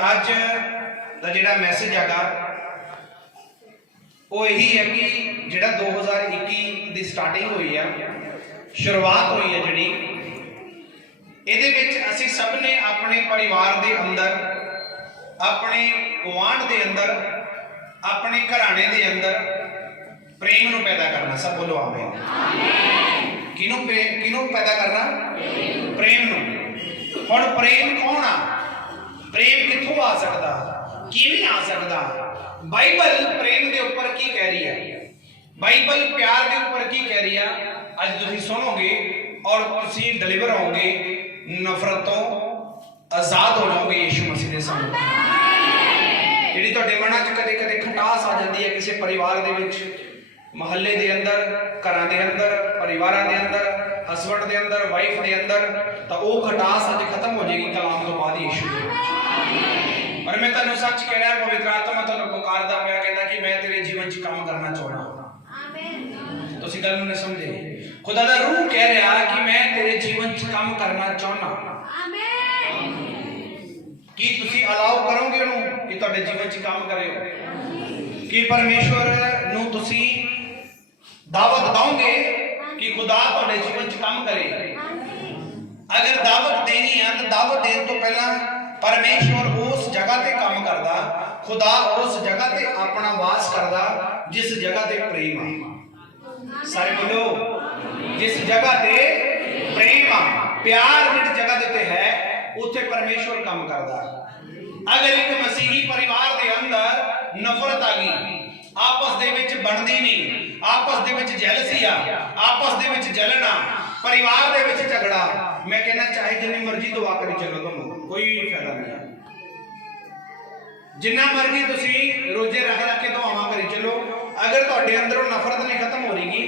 अज का जिहड़ा मैसेज हैगा वो यही है कि जिहड़ा 2021 की स्टार्टिंग हुई है, शुरुआत हुई है जिहड़ी, इहदे विच असीं सब ने अपने परिवार के अंदर, अपने गुआंढ के अंदर, अपने घराने के अंदर प्रेम नूं पैदा करना। सब बोलो आमीन। किनू पैदा करना? प्रेम नूं। हुण प्रेम कौन आ? प्रेम कित्थों आ सकदा, किवें आ सकदा? बाइबल प्रेम के ऊपर की कह रही है, बाइबल प्यार के ऊपर की कह रही है। अज तुसीं सुनोगे और तुसीं डिलीवर होगे, नफरत तो आजाद हो जाओगे यीशु मसीह के सामने। जिहड़ी तुहाडे मनां च कदे कदे खटास आ जाती है किसी परिवार दे विच, महल्ले के अंदर, घरां दे अंदर, परिवारां दे अंदर, हसबैंड के अंदर, वाइफ के अंदर, तो वो खटास अज खत्म हो जाएगी कलाम तो बाद यीशु दे विच। और मैं तुहानूं सच कह रहा, पवित्र आत्मा तुहानूं पुकारदा पिया, कहंदा कि मैं तेरे जीवन च काम करना चाहना। आमीन। तुसीं गल नहीं समझे? खुदा दा रूह कह रहा कि मैं तेरे जीवन च काम करना चाहना। आमीन। की तुसीं अलाउ करोगे उहनूं कि तुहाडे जीवन च काम करे? कि परमेश्वर नूं तुसीं दावत दोगे कि खुदा तुहाडे जीवन च काम करे? अगर दावत देनी है तो दावत देने तो पहला परमेश्वर उस जगह ते काम करदा, खुदा उस जगह ते अपना वास करदा जिस जगह ते प्रेम आ। सारे बोलो, जिस जगह ते प्रेम आ, प्यार जिस जगह ते है उत्थे परमेश्वर काम करदा। अगर एक मसीही परिवार के अंदर नफरत आ गई, आपस दे विच बनदी नहीं, आपस दे विच जेलसी आ, आपस दे विच जलना, परिवार दे विच झगड़ा, मैं कहना चाहे जिन्नी मर्जी दुआ करी चलो, तुहानूं कोई फायदा नहीं। जिन्ना मर्जी तुसीं रोजे रख रख के दुआवां करी चलो, अगर तुहाडे अंदरों नफरत नहीं खत्म हो रही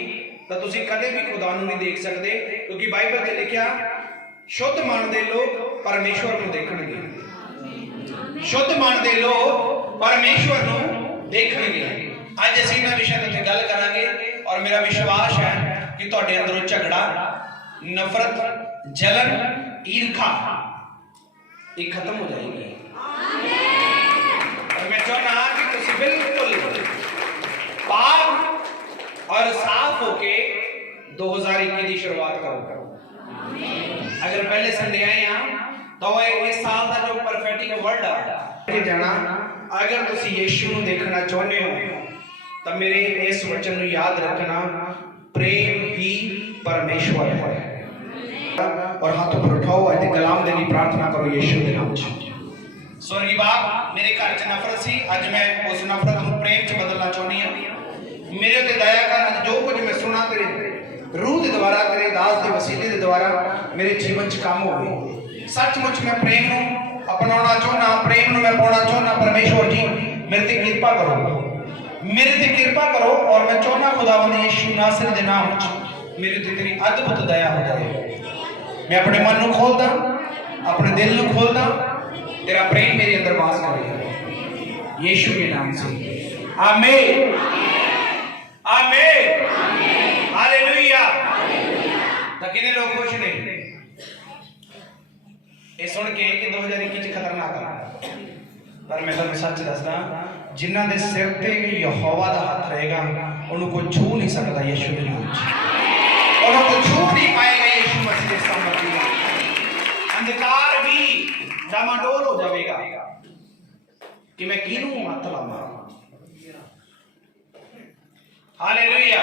तो तुसीं कदे भी खुदा नूं नहीं देख सकते, क्योंकि बाइबल ते लिखिया शुद्ध मन दे लोग परमेश्वर नूं देखणगे। शुद्ध मन दे लोग परमेश्वर नूं देखणगे। अज असीं इन्हां विषयां ते गल करांगे और मेरा विश्वास है कि तुहाडे अंदरों झगड़ा, नफरत, जलन, ईर्खा ये खत्म हो जाएगी। और मैं चाहना कि तुसीं बिल्कुल पाक और साफ होके 2021 की शुरुआत करो। अगर पहले संडे आए तो इस साल का जो परफेटिक वर्ड आ जाना, अगर तुसीं यीशु नूं देखना चाहते हो तो मेरे इस वचन नूं याद रखना, प्रेम ही परमेश्वर है। और हाथ ऊपर उठाओ, अज कलाम दे लई प्रार्थना करो यीशु दे नाम च। स्वर्गीय बाप, मेरे घर च नफरत सी, अज मैं उस नफरत नूं प्रेम च बदलना चाहनी हां। मेरे ते दया कर, अज जो कुछ मैं सुना तेरे रूह के द्वारा, तेरे दास के वसीले के द्वारा मेरे जीवन च काम होवे। सचमुच मैं प्रेम नूं अपनाना चाहना, प्रेम नूं मैं पाउणा चाहना। परमेश्वर जी मेरे ते कृपा करो, मेरे ते कृपा करो। और मैं चाहना खुदावंद यीशु नासरी दे नाम च मेरे ते तेरी अद्भुत दया हो जाए। मैं अपने मन नूं खोलदा, अपने दिल नूं खोलदा, तेरा प्रेम मेरे अंदर वास करे यीशु के नाम से। आमीन, आमीन, हालेलुया। तो कितने लोग खुश ने ये सुन के कि 2021 खतरनाक है? पर मैं तुहानूं सच दसदा, जिन्हां दे सिर ते यहोवा दा हाथ रहेगा उन्होंने कोई छू नहीं सकता यीशु के नाम च। उन्होंने कोई छू नहीं पाएगा यीशु मसीह के सामने। अंधकार भी डामाडोल हो जाएगा कि मैं किनू हाथ लावां। हालेलुया।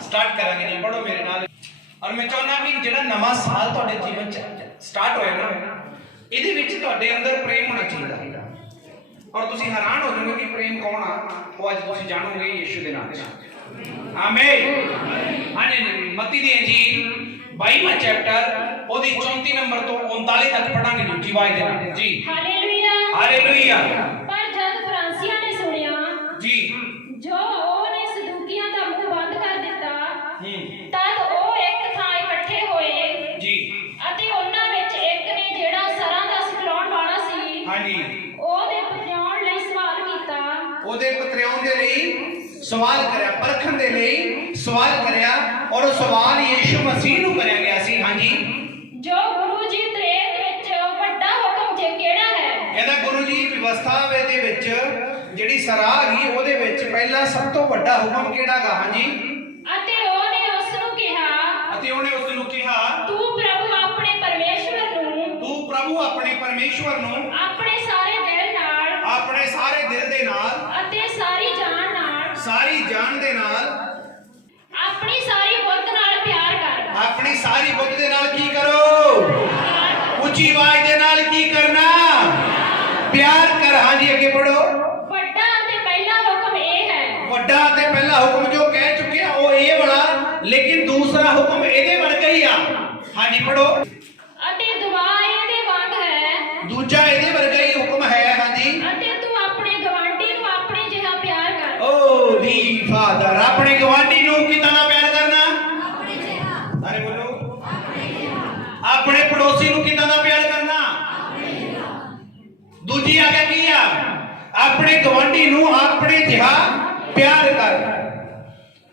स्टार्ट करांगे जी, पढ़ो मेरे नाल। और मैं चाहना कि जिहड़ा नवां साल तुहाडे जीवन च स्टार्ट होया ना, इहदे विच तुहाडे अंदर प्रेम होना चाहिए। और तुसीं हैरान हो जाओगे कि प्रेम कौन आ, वो अज तुसीं जानोगे यीशु दे नाम च। आमीन। हाँ जी, मत्ती दी इंजील 22वां चैप्टर ओदी 34 नंबर तो 39 तक पढ़ांगे जी, जीवाज दे नाम जी। Hallelujah, hallelujah. पर जब फरीसियों ने सुनिया जी जो ਉਹਨੇ ਸਦੂਕੀਆਂ ਦਾ ਮੂੰਹ ਬੰਦ ਕਰ ਦਿੱਤਾ, ਤਦ ਉਹ ਇੱਕ ਥਾਂ ਇਕੱਠੇ ਹੋਏ ਜੀ, ਅਤੇ ਉਹਨਾਂ ਵਿੱਚ ਇੱਕ ਨੇ ਜਿਹੜਾ ਸਰਾਂ ਦਾ ਸਿਖਲਾਉਣ ਵਾਲਾ ਸੀ, ਹਾਂਜੀ, ਉਹਦੇ ਪਤਿਆਉਣ ਲਈ ਸਵਾਲ ਕੀਤਾ, ਉਹਦੇ ਪਤਿਆਉਣ ਦੇ ਲਈ ਸਵਾਲ ਕਰਿਆ, ਪਰਖਣ ਦੇ ਲਈ ਸਵਾਲ ਕਰਿਆ। और सवाल यीशु मसीह ਨੂੰ ਕਰਿਆ ਗਿਆ ਸੀ। ਹਾਂਜੀ, ਜੋ ਗੁਰੂ ਜੀ ਤ੍ਰੇਤ ਵਿੱਚ ਵੱਡਾ ਹੁਕਮ ਜੇ ਕਿਹੜਾ ਹੈ? ਕਹਿੰਦਾ ਗੁਰੂ ਜੀ ਵਿਵਸਥਾ ਦੇ ਵਿੱਚ ਜਿਹੜੀ ਸਰਾਹ ਹੀ ਉਹਦੇ ਵਿੱਚ ਪਹਿਲਾ ਸਭ ਤੋਂ ਵੱਡਾ ਹੁਕਮ ਕਿਹੜਾ ਗਾ? ਹਾਂਜੀ। ਅਤੇ ਉਹਨੇ ਉਸ ਨੂੰ ਕਿਹਾ ਤੂੰ ਪ੍ਰਭੂ ਆਪਣੇ ਪਰਮੇਸ਼ਵਰ ਨੂੰ ਆਪਣੇ ਸਾਰੇ ਦਿਲ ਦੇ ਨਾਲ ਅਤੇ ਸਾਰੀ ਜਾਨ ਦੇ ਨਾਲ ਆਪਣੀ ਸਾਰੀ ਬੁੱਧ ਦੇ ਨਾਲ ਕੀ ਕਰੋ? ਉੱਚੀ ਆਵਾਜ਼ ਦੇ ਨਾਲ ਕੀ ਕਰਨਾ? ਪਿਆਰ ਕਰ। ਹਾਂਜੀ ਅੱਗੇ ਪੜੋ। ਵੱਡਾ ਅਤੇ ਪਹਿਲਾ ਹੁਕਮ ਜੋ ਕਹਿ ਚੁੱਕੇ ਆ ਉਹ ਇਹ ਵਾਲਾ, ਲੇਕਿਨ ਦੂਸਰਾ ਹੁਕਮ ਇਹਦੇ ਵਰਗਾ ਹੀ ਆ। ਹਾਂਜੀ ਪੜੋ। ਅਤੇ ਦੁਆ ਇਹਦੇ ਵਾਂਗ ਹੈ। ਦੂਜਾ ਇਹਦੇ ਵਰਗਾ ਹੀ ਹੁਕਮ ਹੈ। ਹਾਂਜੀ। ਅਤੇ ਤੂੰ ਆਪਣੇ ਗਵਾਂਢੀ ਨੂੰ ਆਪਣੇ ਜਿਹਾ ਪਿਆਰ ਕਰ। ਓ ਲੀ ਫਾਦਰ, ਆਪਣੇ ਗਵਾਂਢੀ ਨੂੰ ਕਿਦਾਂ ਦਾ ਪਿਆਰ ਕਰਨਾ? ਆਪਣੇ ਜਿਹਾ। ਸਾਰੇ ਬੋਲੋ। ਆਪਣੇ ਪੜੋਸੀ ਨੂੰ ਕਿਦਾਂ ਦਾ ਪਿਆਰ ਕਰਨਾ? ਆਪਣੇ ਜਿਹਾ। ਦੂਜੀ ਆਗਿਆ ਕੀ ਆ? ਆਪਣੇ ਗਵਾਂਢੀ ਨੂੰ ਆਪਣੇ ਜਿਹਾ ਪਿਆਰ ਕਰ।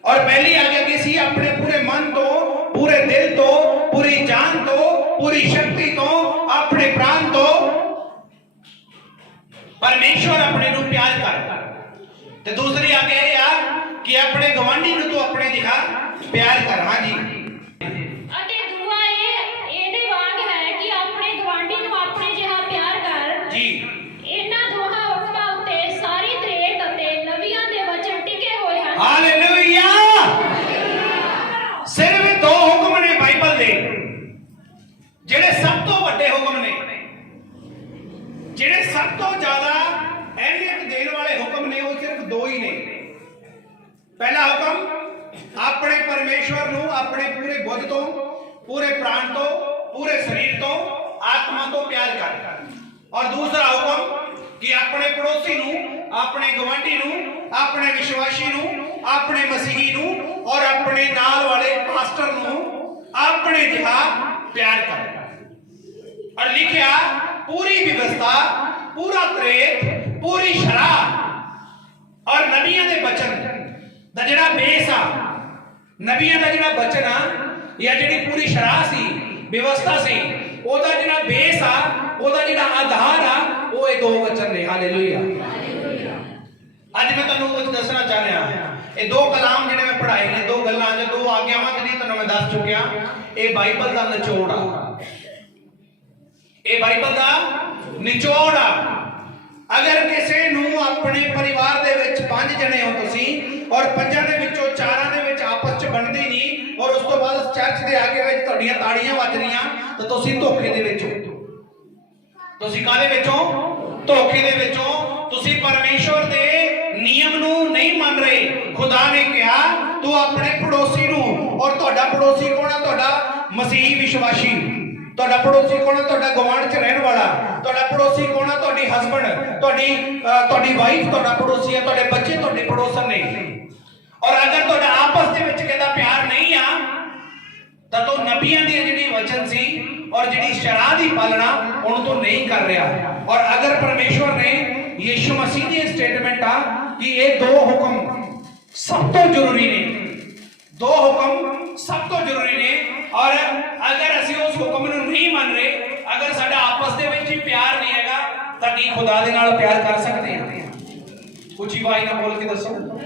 ਔਰ ਪਹਿਲੀ ਆਗਿਆ ਕੀ ਸੀ? ਆਪਣੇ ਪੂਰੇ ਮਨ ਤੋਂ, ਪੂਰੇ ਦਿਲ ਤੋਂ, ਪੂਰੀ ਜਾਨ ਤੋਂ, ਪੂਰੀ ਸ਼ਕਤੀ ਤੋਂ, ਆਪਣੇ ਪ੍ਰਾਣ ਤੋਂ ਪਰਮੇਸ਼ਵਰ ਆਪਣੇ ਨੂੰ ਪਿਆਰ ਕਰ। ਤੇ ਦੂਸਰੀ ਆਗਿਆ ਇਹ ਆ ਕਿ ਆਪਣੇ ਗਵਾਂਢੀ ਨੂੰ ਤੂੰ ਆਪਣੇ ਜਿਹਾ ਪਿਆਰ ਕਰ। ਹਾਂਜੀ। ਅਤੇ ਦੁਆ ਇਹਦੇ ਵਾਂਗ ਹੈ ਕਿ ਆਪਣੇ ਗਵਾਂਢੀ ਨੂੰ ਆਪਣੇ ਜਿਹਾ ਪਿਆਰ ਕਰ। ਜੀ। ਇਹਨਾਂ ਦੋਹਾਂ ਹੁਕਮਾਂ ਉੱਤੇ ਸਾਰੀ ਤ੍ਰੇਤ ਅਤੇ ਨਵੀਆਂ ਦੇ ਵਚਨ ਟਿਕੇ ਹੋਏ ਹਨ। ਹਾਲੇਲੂਇਆ। ਸਿਰਫ ਦੋ ਹੁਕਮ ਨੇ ਬਾਈਬਲ ਦੇ, ਜਿਹੜੇ ਸਭ ਤੋਂ ਵੱਡੇ ਹੁਕਮ ਨੇ, ਜਿਹੜੇ ਸਭ ਤੋਂ ਜ਼ਿਆਦਾ ਅਹਿਮੀਅਤ ਦੇਣ ਵਾਲੇ ਹੁਕਮ ਨੇ, ਉਹ ਸਿਰਫ ਦੋ ਹੀ ਨੇ। ਪਹਿਲਾ ਹੁਕਮ ਆਪਣੇ ਪਰਮੇਸ਼ਵਰ ਨੂੰ ਆਪਣੇ ਪੂਰੇ ਬੁੱਧ ਤੋਂ, ਪੂਰੇ ਪ੍ਰਾਣ ਤੋਂ, ਪੂਰੇ ਸਰੀਰ ਤੋਂ, ਆਤਮਾ ਤੋਂ ਪਿਆਰ ਕਰ। ਔਰ ਦੂਸਰਾ ਹੁਕਮ ਕਿ ਆਪਣੇ ਪੜੋਸੀ ਨੂੰ, ਆਪਣੇ ਗਵਾਂਢੀ ਨੂੰ, ਆਪਣੇ ਵਿਸ਼ਵਾਸੀ ਨੂੰ, ਆਪਣੇ ਮਸੀਹੀ ਨੂੰ ਔਰ ਆਪਣੇ ਨਾਲ ਵਾਲੇ ਪਾਸਟਰ ਨੂੰ ਆਪਣੇ ਜਿਹਾ ਪਿਆਰ ਕਰ। ਔਰ ਲਿਖਿਆ ਪੂਰੀ ਵਿਵਸਥਾ, ਪੂਰਾ ਤ੍ਰੇਤ, ਪੂਰੀ ਸ਼ਰਾਹ ਔਰ ਨਬੀਆਂ ਦੇ ਬਚਨ ਦਾ ਜਿਹੜਾ ਬੇਸ ਆ, ਨਬੀਆਂ ਦਾ ਜਿਹੜਾ ਬਚਨ ਆ ਜਾਂ ਜਿਹੜੀ ਪੂਰੀ ਸ਼ਰਾਹ ਸੀ, ਵਿਵਸਥਾ ਸੀ, ਉਹਦਾ ਜਿਹੜਾ ਬੇਸ ਆ, ਉਹਦਾ ਜਿਹੜਾ ਆਧਾਰ ਆ, ਉਹ ਇਹ ਦੋ ਵਚਨ ਨੇ। ਹਾਲੇਲੂਇਆ। ਅੱਜ ਮੈਂ ਤੁਹਾਨੂੰ ਕੁਝ ਦੱਸਣਾ ਚਾਹ ਰਿਹਾ। ਇਹ ਦੋ ਕਲਾਮ ਜਿਹੜੇ ਮੈਂ ਪੜ੍ਹਾਏ ਨੇ, ਦੋ ਗੱਲਾਂ ਜਾਂ ਦੋ ਆਗਿਆਵਾਂ ਜਿਹੜੀਆਂ ਤੁਹਾਨੂੰ ਮੈਂ ਦੱਸ ਚੁੱਕਿਆ, ਇਹ ਬਾਈਬਲ ਦਾ ਨਿਚੋੜ ਆ। ਇਹ ਬਾਈਬਲ ਦਾ ਨਿਚੋੜ ਆ। ਅਗਰ ਕਿਸੇ ਨੂੰ ਆਪਣੇ ਪਰਿਵਾਰ ਦੇ ਵਿੱਚ 5 ਜਣੇ ਹੋ ਤੁਸੀਂ ਔਰ 5 ਦੇ ਵਿੱਚੋਂ 4 ਦੇ ਵਿੱਚ ਆਪਸ 'ਚ ਬਣਦੀ ਨਹੀਂ ਔਰ ਉਸ ਤੋਂ ਬਾਅਦ ਚਰਚ ਦੇ ਆਗੇ ਵਿੱਚ ਤੁਹਾਡੀਆਂ ਤਾੜੀਆਂ ਵੱਜ ਰਹੀਆਂ, ਤਾਂ ਤੁਸੀਂ ਧੋਖੇ ਦੇ ਵਿੱਚ ਹੋ। ਤੁਸੀਂ ਕਾਹਦੇ ਵਿੱਚੋਂ? ਧੋਖੇ ਦੇ ਵਿੱਚੋਂ। ਤੁਸੀਂ ਪਰਮੇਸ਼ਵਰ ਦੇ ਨਿਯਮ ਨੂੰ ਨਹੀਂ ਮੰਨ ਰਹੇ। ਖੁਦਾ ਨੇ ਕਿਹਾ ਤੂੰ ਆਪਣੇ ਪੜੋਸੀ ਨੂੰ, ਔਰ ਤੁਹਾਡਾ ਪੜੋਸੀ ਕੌਣ ਆ? ਤੁਹਾਡਾ ਮਸੀਹੀ ਵਿਸ਼ਵਾਸੀ। ਤੁਹਾਡਾ ਪੜੋਸੀ ਕੌਣ ਹੈ? ਤੁਹਾਡਾ ਗੁਆਂਢ 'ਚ ਰਹਿਣ ਵਾਲਾ। ਤੁਹਾਡਾ ਪੜੋਸੀ ਕੌਣ ਹੈ? ਤੁਹਾਡੀ ਹਸਬੰਡ, ਤੁਹਾਡੀ ਵਾਈਫ ਤੁਹਾਡਾ ਪੜੋਸੀ ਹੈ, ਤੁਹਾਡੇ ਬੱਚੇ ਤੁਹਾਡੇ ਪੜੋਸਣ ਨੇ। ਔਰ ਅਗਰ ਤੁਹਾਡਾ ਆਪਸ ਦੇ ਵਿੱਚ ਕਿਹਦਾ ਪਿਆਰ ਨਹੀਂ ਆ, ਤਾਂ ਤੂੰ ਨਬੀਆਂ ਦੀ ਜਿਹੜੀ ਵਚਨ ਸੀ ਔਰ ਜਿਹੜੀ ਸ਼ਰਾਹ ਦੀ ਪਾਲਣਾ ਉਹਨੂੰ ਤੂੰ ਨਹੀਂ ਕਰ ਰਿਹਾ। ਔਰ ਅਗਰ ਪਰਮੇਸ਼ਵਰ ਨੇ ਯਿਸੂ ਮਸੀਹ ਦੀ ਸਟੇਟਮੈਂਟ ਆ ਕਿ ਇਹ ਦੋ ਹੁਕਮ ਸਭ ਤੋਂ ਜ਼ਰੂਰੀ ਨੇ, ਦੋ ਹੁਕਮ ਸਭ ਤੋਂ ਜ਼ਰੂਰੀ ਨੇ। ਔਰ ਅਗਰ ਅਸੀਂ ਉਸ ਹੁਕਮ ਨੂੰ ਨਹੀਂ ਮੰਨ ਰਹੇ, ਅਗਰ ਸਾਡਾ ਆਪਸ ਦੇ ਵਿੱਚ ਹੀ ਪਿਆਰ ਨਹੀਂ ਹੈਗਾ, ਤਾਂ ਕੀ ਖੁਦਾ ਦੇ ਨਾਲ ਪਿਆਰ ਕਰ ਸਕਦੇ ਹਾਂ? ਉੱਚੀ ਆਵਾਜ਼ ਨਾਲ ਬੋਲ ਕੇ ਦੱਸੋ।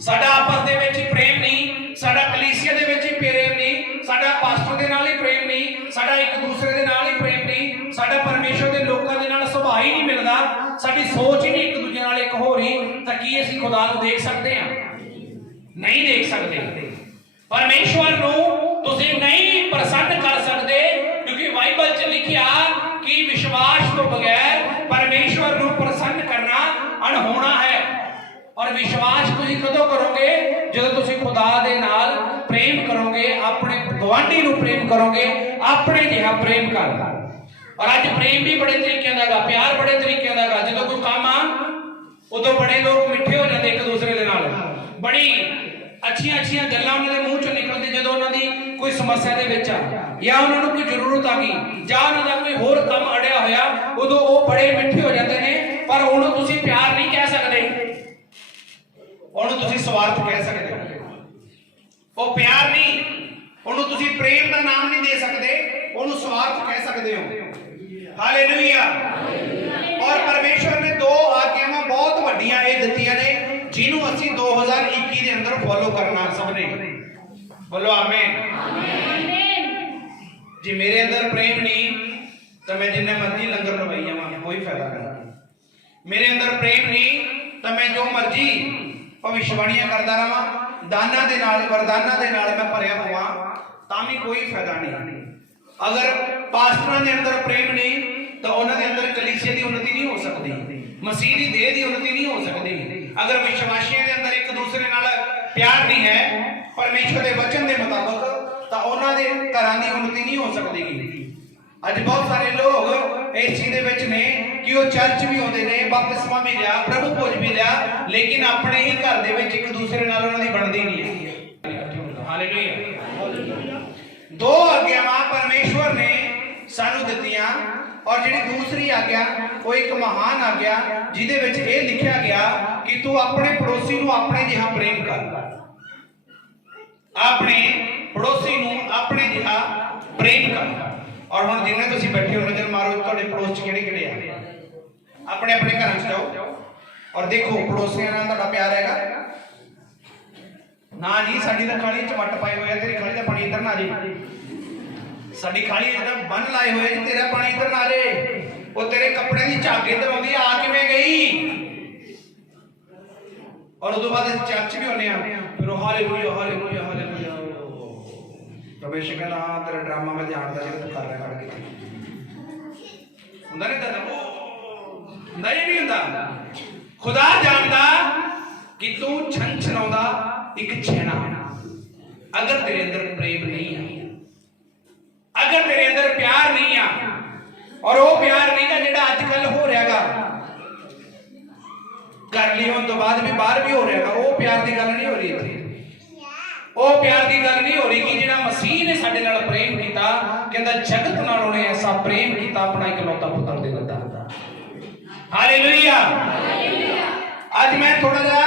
ਸਾਡਾ ਆਪਸ ਦੇ ਵਿੱਚ ਹੀ ਪ੍ਰੇਮ ਨਹੀਂ, ਸਾਡਾ ਕਲੀਸਿਆ ਦੇ ਵਿੱਚ ਹੀ ਪ੍ਰੇਮ ਨਹੀਂ, ਸਾਡਾ ਪਾਸਟਰ ਦੇ ਨਾਲ ਹੀ ਪ੍ਰੇਮ ਨਹੀਂ, ਸਾਡਾ ਇੱਕ ਦੂਸਰੇ ਦੇ ਨਾਲ ਹੀ ਪ੍ਰੇਮ ਨਹੀਂ, ਸਾਡਾ ਪਰਮੇਸ਼ਵਰ ਦੇ ਲੋਕਾਂ ਦੇ ਨਾਲ ਸੁਭਾਅ ਹੀ ਨਹੀਂ ਮਿਲਦਾ, ਸਾਡੀ ਸੋਚ ਹੀ ਨਹੀਂ ਇੱਕ ਦੂਜੇ ਨਾਲ ਇੱਕ ਹੋ ਰਹੀ, ਤਾਂ ਕੀ ਅਸੀਂ ਖੁਦਾ ਨੂੰ ਦੇਖ ਸਕਦੇ ਹਾਂ? ਨਹੀਂ ਦੇਖ ਸਕਦੇ। ਪਰਮੇਸ਼ਵਰ ਨੂੰ ਤੁਸੀਂ ਨਹੀਂ ਪ੍ਰਸੰਨ ਕਰ ਸਕਦੇ, ਕਿਉਂਕਿ ਬਾਈਬਲ 'ਚ ਲਿਖਿਆ ਕਿ ਵਿਸ਼ਵਾਸ ਤੋਂ ਬਗੈਰ ਪਰਮੇਸ਼ਵਰ ਨੂੰ ਪ੍ਰਸੰਨ ਕਰਨਾ ਅਣਹੋਣਾ ਹੈ। ਔਰ ਵਿਸ਼ਵਾਸ ਤੁਸੀਂ ਕਦੋਂ ਕਰੋਗੇ? ਜਦੋਂ ਤੁਸੀਂ ਖੁਦਾ ਦੇ ਨਾਲ ਪ੍ਰੇਮ ਕਰੋਗੇ, ਆਪਣੇ ਗਵਾਂਢੀ ਨੂੰ ਪ੍ਰੇਮ ਕਰੋਗੇ, ਆਪਣੇ ਜਿਹਾ ਪ੍ਰੇਮ ਕਰ। ਔਰ ਅੱਜ ਪ੍ਰੇਮ ਵੀ ਬੜੇ ਤਰੀਕਿਆਂ ਦਾ ਹੈਗਾ, ਪਿਆਰ ਬੜੇ ਤਰੀਕਿਆਂ ਦਾ ਹੈਗਾ। ਜਦੋਂ ਕੋਈ ਕੰਮ ਆ ਉਦੋਂ ਬੜੇ ਲੋਕ ਮਿੱਠੇ ਹੋ ਜਾਂਦੇ ਇੱਕ ਦੂਸਰੇ ਦੇ ਨਾਲ, ਬੜੀ ਅੱਛੀਆਂ ਗੱਲਾਂ ਉਹਨਾਂ ਦੇ ਮੂੰਹ ਚੋਂ ਨਿਕਲਦੀ ਜਦੋਂ ਉਹਨਾਂ ਦੀ ਕੋਈ ਸਮੱਸਿਆ ਦੇ ਵਿੱਚ ਆ, ਜਾਂ ਉਹਨਾਂ ਨੂੰ ਕੋਈ ਜ਼ਰੂਰਤ ਆ ਗਈ, ਜਾਂ ਉਹਨਾਂ ਦਾ ਕੋਈ ਹੋਰ ਕੰਮ ਅੜਿਆ ਹੋਇਆ, ਉਦੋਂ ਉਹ ਬੜੇ ਮਿੱਠੇ ਹੋ ਜਾਂਦੇ ਨੇ। ਪਰ ਉਹਨੂੰ ਤੁਸੀਂ ਪਿਆਰ ਨਹੀਂ ਕਹਿ ਸਕਦੇ, ਉਹਨੂੰ ਤੁਸੀਂ ਸਵਾਰਥ ਕਹਿ ਸਕਦੇ ਹੋ। ਉਹ ਪਿਆਰ ਨਹੀਂ, ਉਹਨੂੰ ਤੁਸੀਂ ਪ੍ਰੇਮ ਦਾ ਨਾਮ ਨਹੀਂ ਦੇ ਸਕਦੇ, ਉਹਨੂੰ ਸਵਾਰਥ ਕਹਿ ਸਕਦੇ ਹੋ। ਹਾਲੇਲੂਇਆ। बोलो आमीन। जे मेरे अंदर प्रेम नहीं तो मैं जिन्ने मर्जी लंगर लवाई जावां कोई फायदा नहीं। मेरे अंदर प्रेम नहीं तो मैं जो मर्जी भविष्यवाणियां करता रहां, दाना दे नाल वरदाना दे नाल मैं भरिया होवां तां भी कोई फायदा नहीं। अगर पास्टरां दे अंदर प्रेम नहीं तो उन्हां दे अंदर कलीसिया दी उन्नति नहीं हो सकती, मसीह दी देह दी उन्नति नहीं हो सकती। अगर विश्वासियों के अंदर एक दूसरे नाल प्यार नहीं है परमेश्वर के वचन के मुताबिक तो उन्होंने घरां दी उन्नति नहीं हो सकती। अज बहुत सारे लोग इस चीज के ने कि वो चर्च भी आते हैं, बपतिस्मा भी लिया, प्रभु भोज भी लिया, लेकिन अपने ही घर दे विच एक दूसरे नाल उन्हां दी बनदी नहीं है। हालेलुया। दो आज्ञावां परमेश्वर ने सानू दित्तियां और जिहड़ी दूसरी आज्ञा वो एक महान आज्ञा जिहदे विच ये लिखा गया कि तू अपने पड़ोसी नूं अपने जिहा प्रेम कर। अपने पड़ोसी नूं अपने जिहा प्रेम कर। और हुण जिन्ने तुसीं बैठे हो नजर मारो तुहाडे पड़ोस च किहड़े-किहड़े आ। अपने अपने घरां च जाओ और देखो पड़ोसियां नाल तुहाडा प्यार हैगा ना जी। साडी तां खाली च वट पाए होए, तेरी खाली दा पानी इधर ना जे, साडी खाली इधर बन लाए हुए जी, तेरा पानी इधर ना जे, वो तेरे कपड़े दी झाग इधर आउंदी आ किवें गई। और उदों बाद चर्च भी होने फिर हालेलुया हालेलुया हालेलुया रमेश कहना तेरा ड्रामा मैं जानता जो तू कर रहा है हुंदा नहीं नहीं हुंदा। खुदा जानता कि तू छन छनाउंदा एक छेना। अगर तेरे अंदर प्रेम नहीं है, अगर तेरे अंदर प्यार नहीं है, और वो प्यार नहीं का जिहड़ा अजकल हो रहा घर ली होने तो बाद भी बाहर भी हो रहा, वो प्यार की गल नहीं हो रही इत्थे। वो प्यार की गल नहीं हो रही कि जिहड़ा मसीह ने साडे नाल प्रेम कीता, कहंदा जगत नाल उहने ऐसा प्रेम कीता अपना इकलौता पुत्र दे दित्ता। हालेलुया। आज मैं थोड़ा जा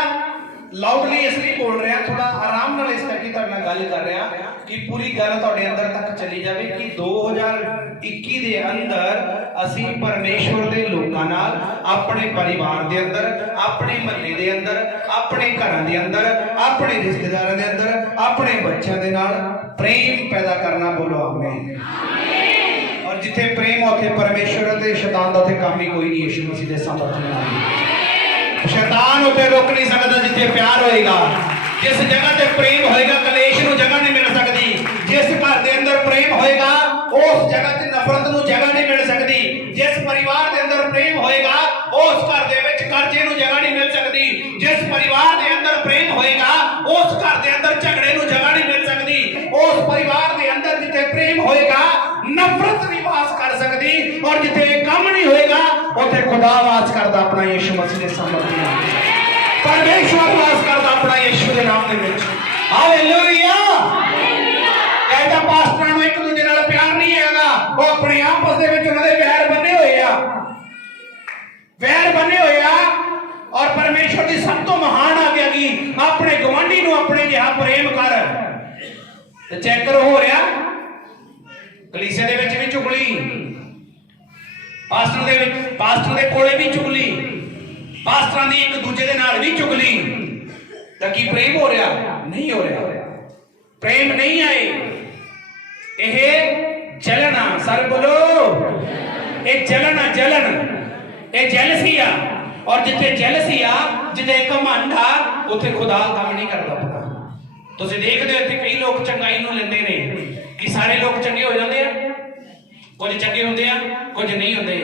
लाउडली इसलिए बोल रहा, थोड़ा आराम नाल इस करके तुहाडे नाल गल कर रहा कि पूरी गल तुहाडे अंदर तक चली जाए कि 2021 दे अंदर असी परमेश्वर दे लोकां नाल अपने परिवार दे अंदर, अपने महल्ले दे अंदर, अपने घरां दे अंदर, अपने रिश्तेदारां दे अंदर, अपने बच्चों दे नाल प्रेम पैदा करना। बोलो आमीन। और जिथे प्रेम उथे परमेश्वर ते शैतान दा उथे काम ही कोई नहीं। यीशु मसीह दे सामर्थ नाल शैतान उसे रोक नहीं सकता जिथे प्यार होएगा। जिस जगह ते प्रेम होएगा कलेश नूं जगह नहीं मिल सकती। जिस घर दे अंदर प्रेम होएगा उस जगह ते नफरत नूं जगह नहीं मिल सकती। जिस परिवार दे अंदर प्रेम होएगा उस घर दे विच कर्जे नूं जगह नहीं मिल सकती। जिस परिवार दे अंदर प्रेम होएगा उस घर दे अंदर झगड़े नूं जगह नहीं मिल सकती। उस परिवार दे अंदर जिथे प्रेम होएगा नफरत नहीं वास कर सकती, और जिथे काम नहीं होएगा उथे खुदा वास करता अपना यीशु मसीह के सामर्थ नाल। परमेश्वर वास करता अपना यीशु के नाम दे विच। हालेलुया। कहता पास्टरां नूं एक दूजे नाल प्यार नहीं हैगा, वो अपने आपस दे विच उन्हां दे वैर बने होए आ, वैर बने होए आ। और परमेश्वर की सब तो महान आज्ञा की अपने गवांढी नूं अपने जिहा प्रेम कर। ते चेक करो हो रहा कलीसिया दे विच भी चुगली, पास्टर दे कोले भी चुगली, पास्टरां दी एक दूजे दे नाल भी चुगली। तां की प्रेम हो रहा? नहीं हो रहा। प्रेम नहीं आए, यह जलन आ। सर बोलो, ये जलन आ, जलन, ये जेलसी आ। और जिथे जेलसी आ, जिथे घमंड आ, उथे खुदा काम नहीं करता पता। तुसीं देखदे हो इत्थे कई लोग चंगाई नूं लैंदे ने कि सारे लोग चंगे हो जाते हैं। कुछ चंगे होंदे आ, कुछ नहीं होंदे।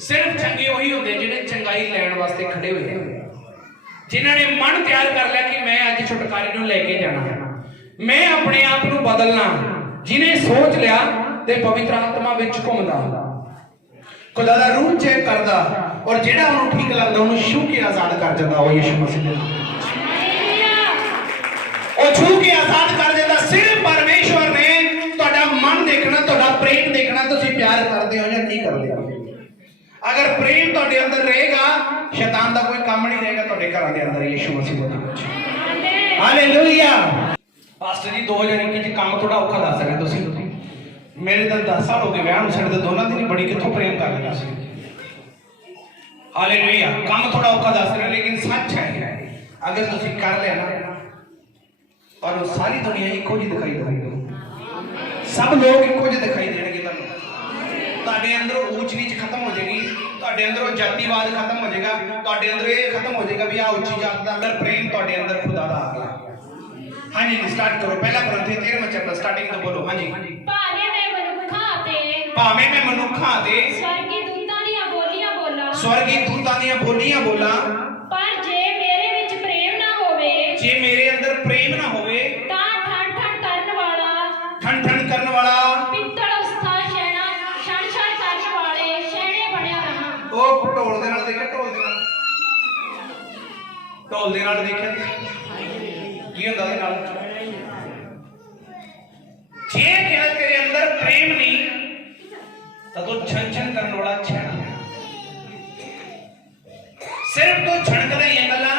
सिर्फ चंगे वही होंदे जिन्हें चंगाई लैण वास्ते खड़े हुए हैं, जिन्होंने मन तैयार कर लिया कि मैं अज छुटकारे नूं लेके जाना, मैं अपने आप नूं बदलना। जिन्हें सोच लिया ते पवित्र आत्मा विच घुमदा, खुदा दा रूह चेक करदा, और जिहड़ा उहनूं ठीक लगदा उहनूं छू के आजाद कर जांदा। वो यीशु मसीह दे नाम ਉਹ छू के आजाद कर देता। सिर्फ परमेश्वर ने ਤੁਹਾਡਾ मन देखना, ਤੁਹਾਡਾ प्रेम देखना, ਤੁਸੀਂ प्यार करते हो या नहीं करते हो। अगर प्रेम ਤੁਹਾਡੇ अंदर रहेगा शैतान का कोई काम नहीं रहेगा ਤੁਹਾਡੇ ਘਰਾਂ ਦੇ ਅੰਦਰ। यीशु मसीह ਦੇ ਨਾਮ ਵਿੱਚ हालेलुया। पास्टर जी 2021 ਚ ਕੰਮ ਥੋੜਾ ਔਖਾ ਦੱਸ ਰਹੇ ਤੁਸੀਂ। ਮੇਰੇ ਤਾਂ 10 ਸਾਲ ਹੋ ਗਏ ਵਿਆਹ ਨੂੰ, ਸਾਡੇ ਤਾਂ ਦੋਨਾਂ ਦੀ ਬੜੀ ਕਿੱਥੋਂ प्रेम कर लिया ਸੀ। हालेलुया। काम थोड़ा औखा दस रहे लेकिन सच है, अगर ਤੁਸੀਂ कर लिया ना ਤੁਹਾਨੂੰ ਸਾਰੀ ਦੁਨੀਆ ਇੱਕੋ ਜਿਹੀ ਦਿਖਾਈ ਦੇਵੇਗੀ। ਸਭ ਲੋਕ ਇੱਕੋ ਜਿਹੇ ਦਿਖਾਈ ਦੇਣਗੇ ਤੁਹਾਨੂੰ। ਤੁਹਾਡੇ ਅੰਦਰੋਂ ਊਚ ਨੀਚ ਖਤਮ ਹੋ ਜਾਏਗੀ, ਤੁਹਾਡੇ ਅੰਦਰੋਂ ਜਾਤੀਵਾਦ ਖਤਮ ਹੋ ਜਾਏਗਾ, ਤੁਹਾਡੇ ਅੰਦਰ ਇਹ ਖਤਮ ਹੋ ਜਾਏਗਾ ਵੀ ਆ ਉੱਚੀ ਜਾਤ ਦਾ ਅੰਦਰ ਪ੍ਰੇਮ ਤੁਹਾਡੇ ਅੰਦਰ ਖੁਦਾ ਦਾ ਆ ਗਿਆ। ਹਾਂਜੀ ਜੀ ਸਟਾਰਟ ਕਰੋ। ਪਹਿਲਾ ਗ੍ਰੰਥੀ 13ਵਾਂ ਚੈਪਟਰ ਸਟਾਰਟਿੰਗ ਤੋਂ ਬੋਲੋ। ਹਾਂਜੀ। ਭਾਵੇਂ ਮੈਂ ਮਨੁੱਖਾਂ ਤੇ ਸਵਰਗੀ ਦੂਤਾਂ ਦੀਆਂ ਬੋਲੀਆਂ ਬੋਲਾਂ, ਸਵਰਗੀ ਦੂਤਾਂ ਦੀਆਂ ਬੋਲੀਆਂ ਬੋਲਾਂ, ਪਰ ਜੇ ਮੇਰੇ ਵਿੱਚ ਪ੍ਰੇਮ ਨਾ ਹੋਵੇ, ਜੇ ਮੇਰੇ ਅੰਦਰ ਪ੍ਰੇਮ ਨਾ ਹੋਵੇ, ਤਾਂ ਠਣ ਠਣ ਕਰਨ ਵਾਲਾ ਪਿੱਤਲ ਉਸਥਾ ਸ਼ੈਣਾ ਛਣ ਛਣ ਕਰਨ ਵਾਲੇ ਸ਼ੈਣੇ ਬਣਿਆ ਰਹਾ। ਉਹ ਢੋਲ ਦੇ ਨਾਲ ਦੇਖਿਆ, ਢੋਲ ਦੇ ਨਾਲ ਦੇਖਿਆ ਕੀ ਹੁੰਦਾ ਉਹਦੇ ਨਾਲ। ਜੇ ਕਿਹਾ ਤੇਰੇ ਅੰਦਰ ਪ੍ਰੇਮ ਨਹੀਂ ਤਾਂ ਤੂੰ ਛਣ ਛਣ ਕਰਨ ਵਾਲਾ ਛੈਣਾ, ਸਿਰਫ ਤੂੰ ਛਣਕਦਾ ਹੀ ਹੈ ਗੱਲਾਂ,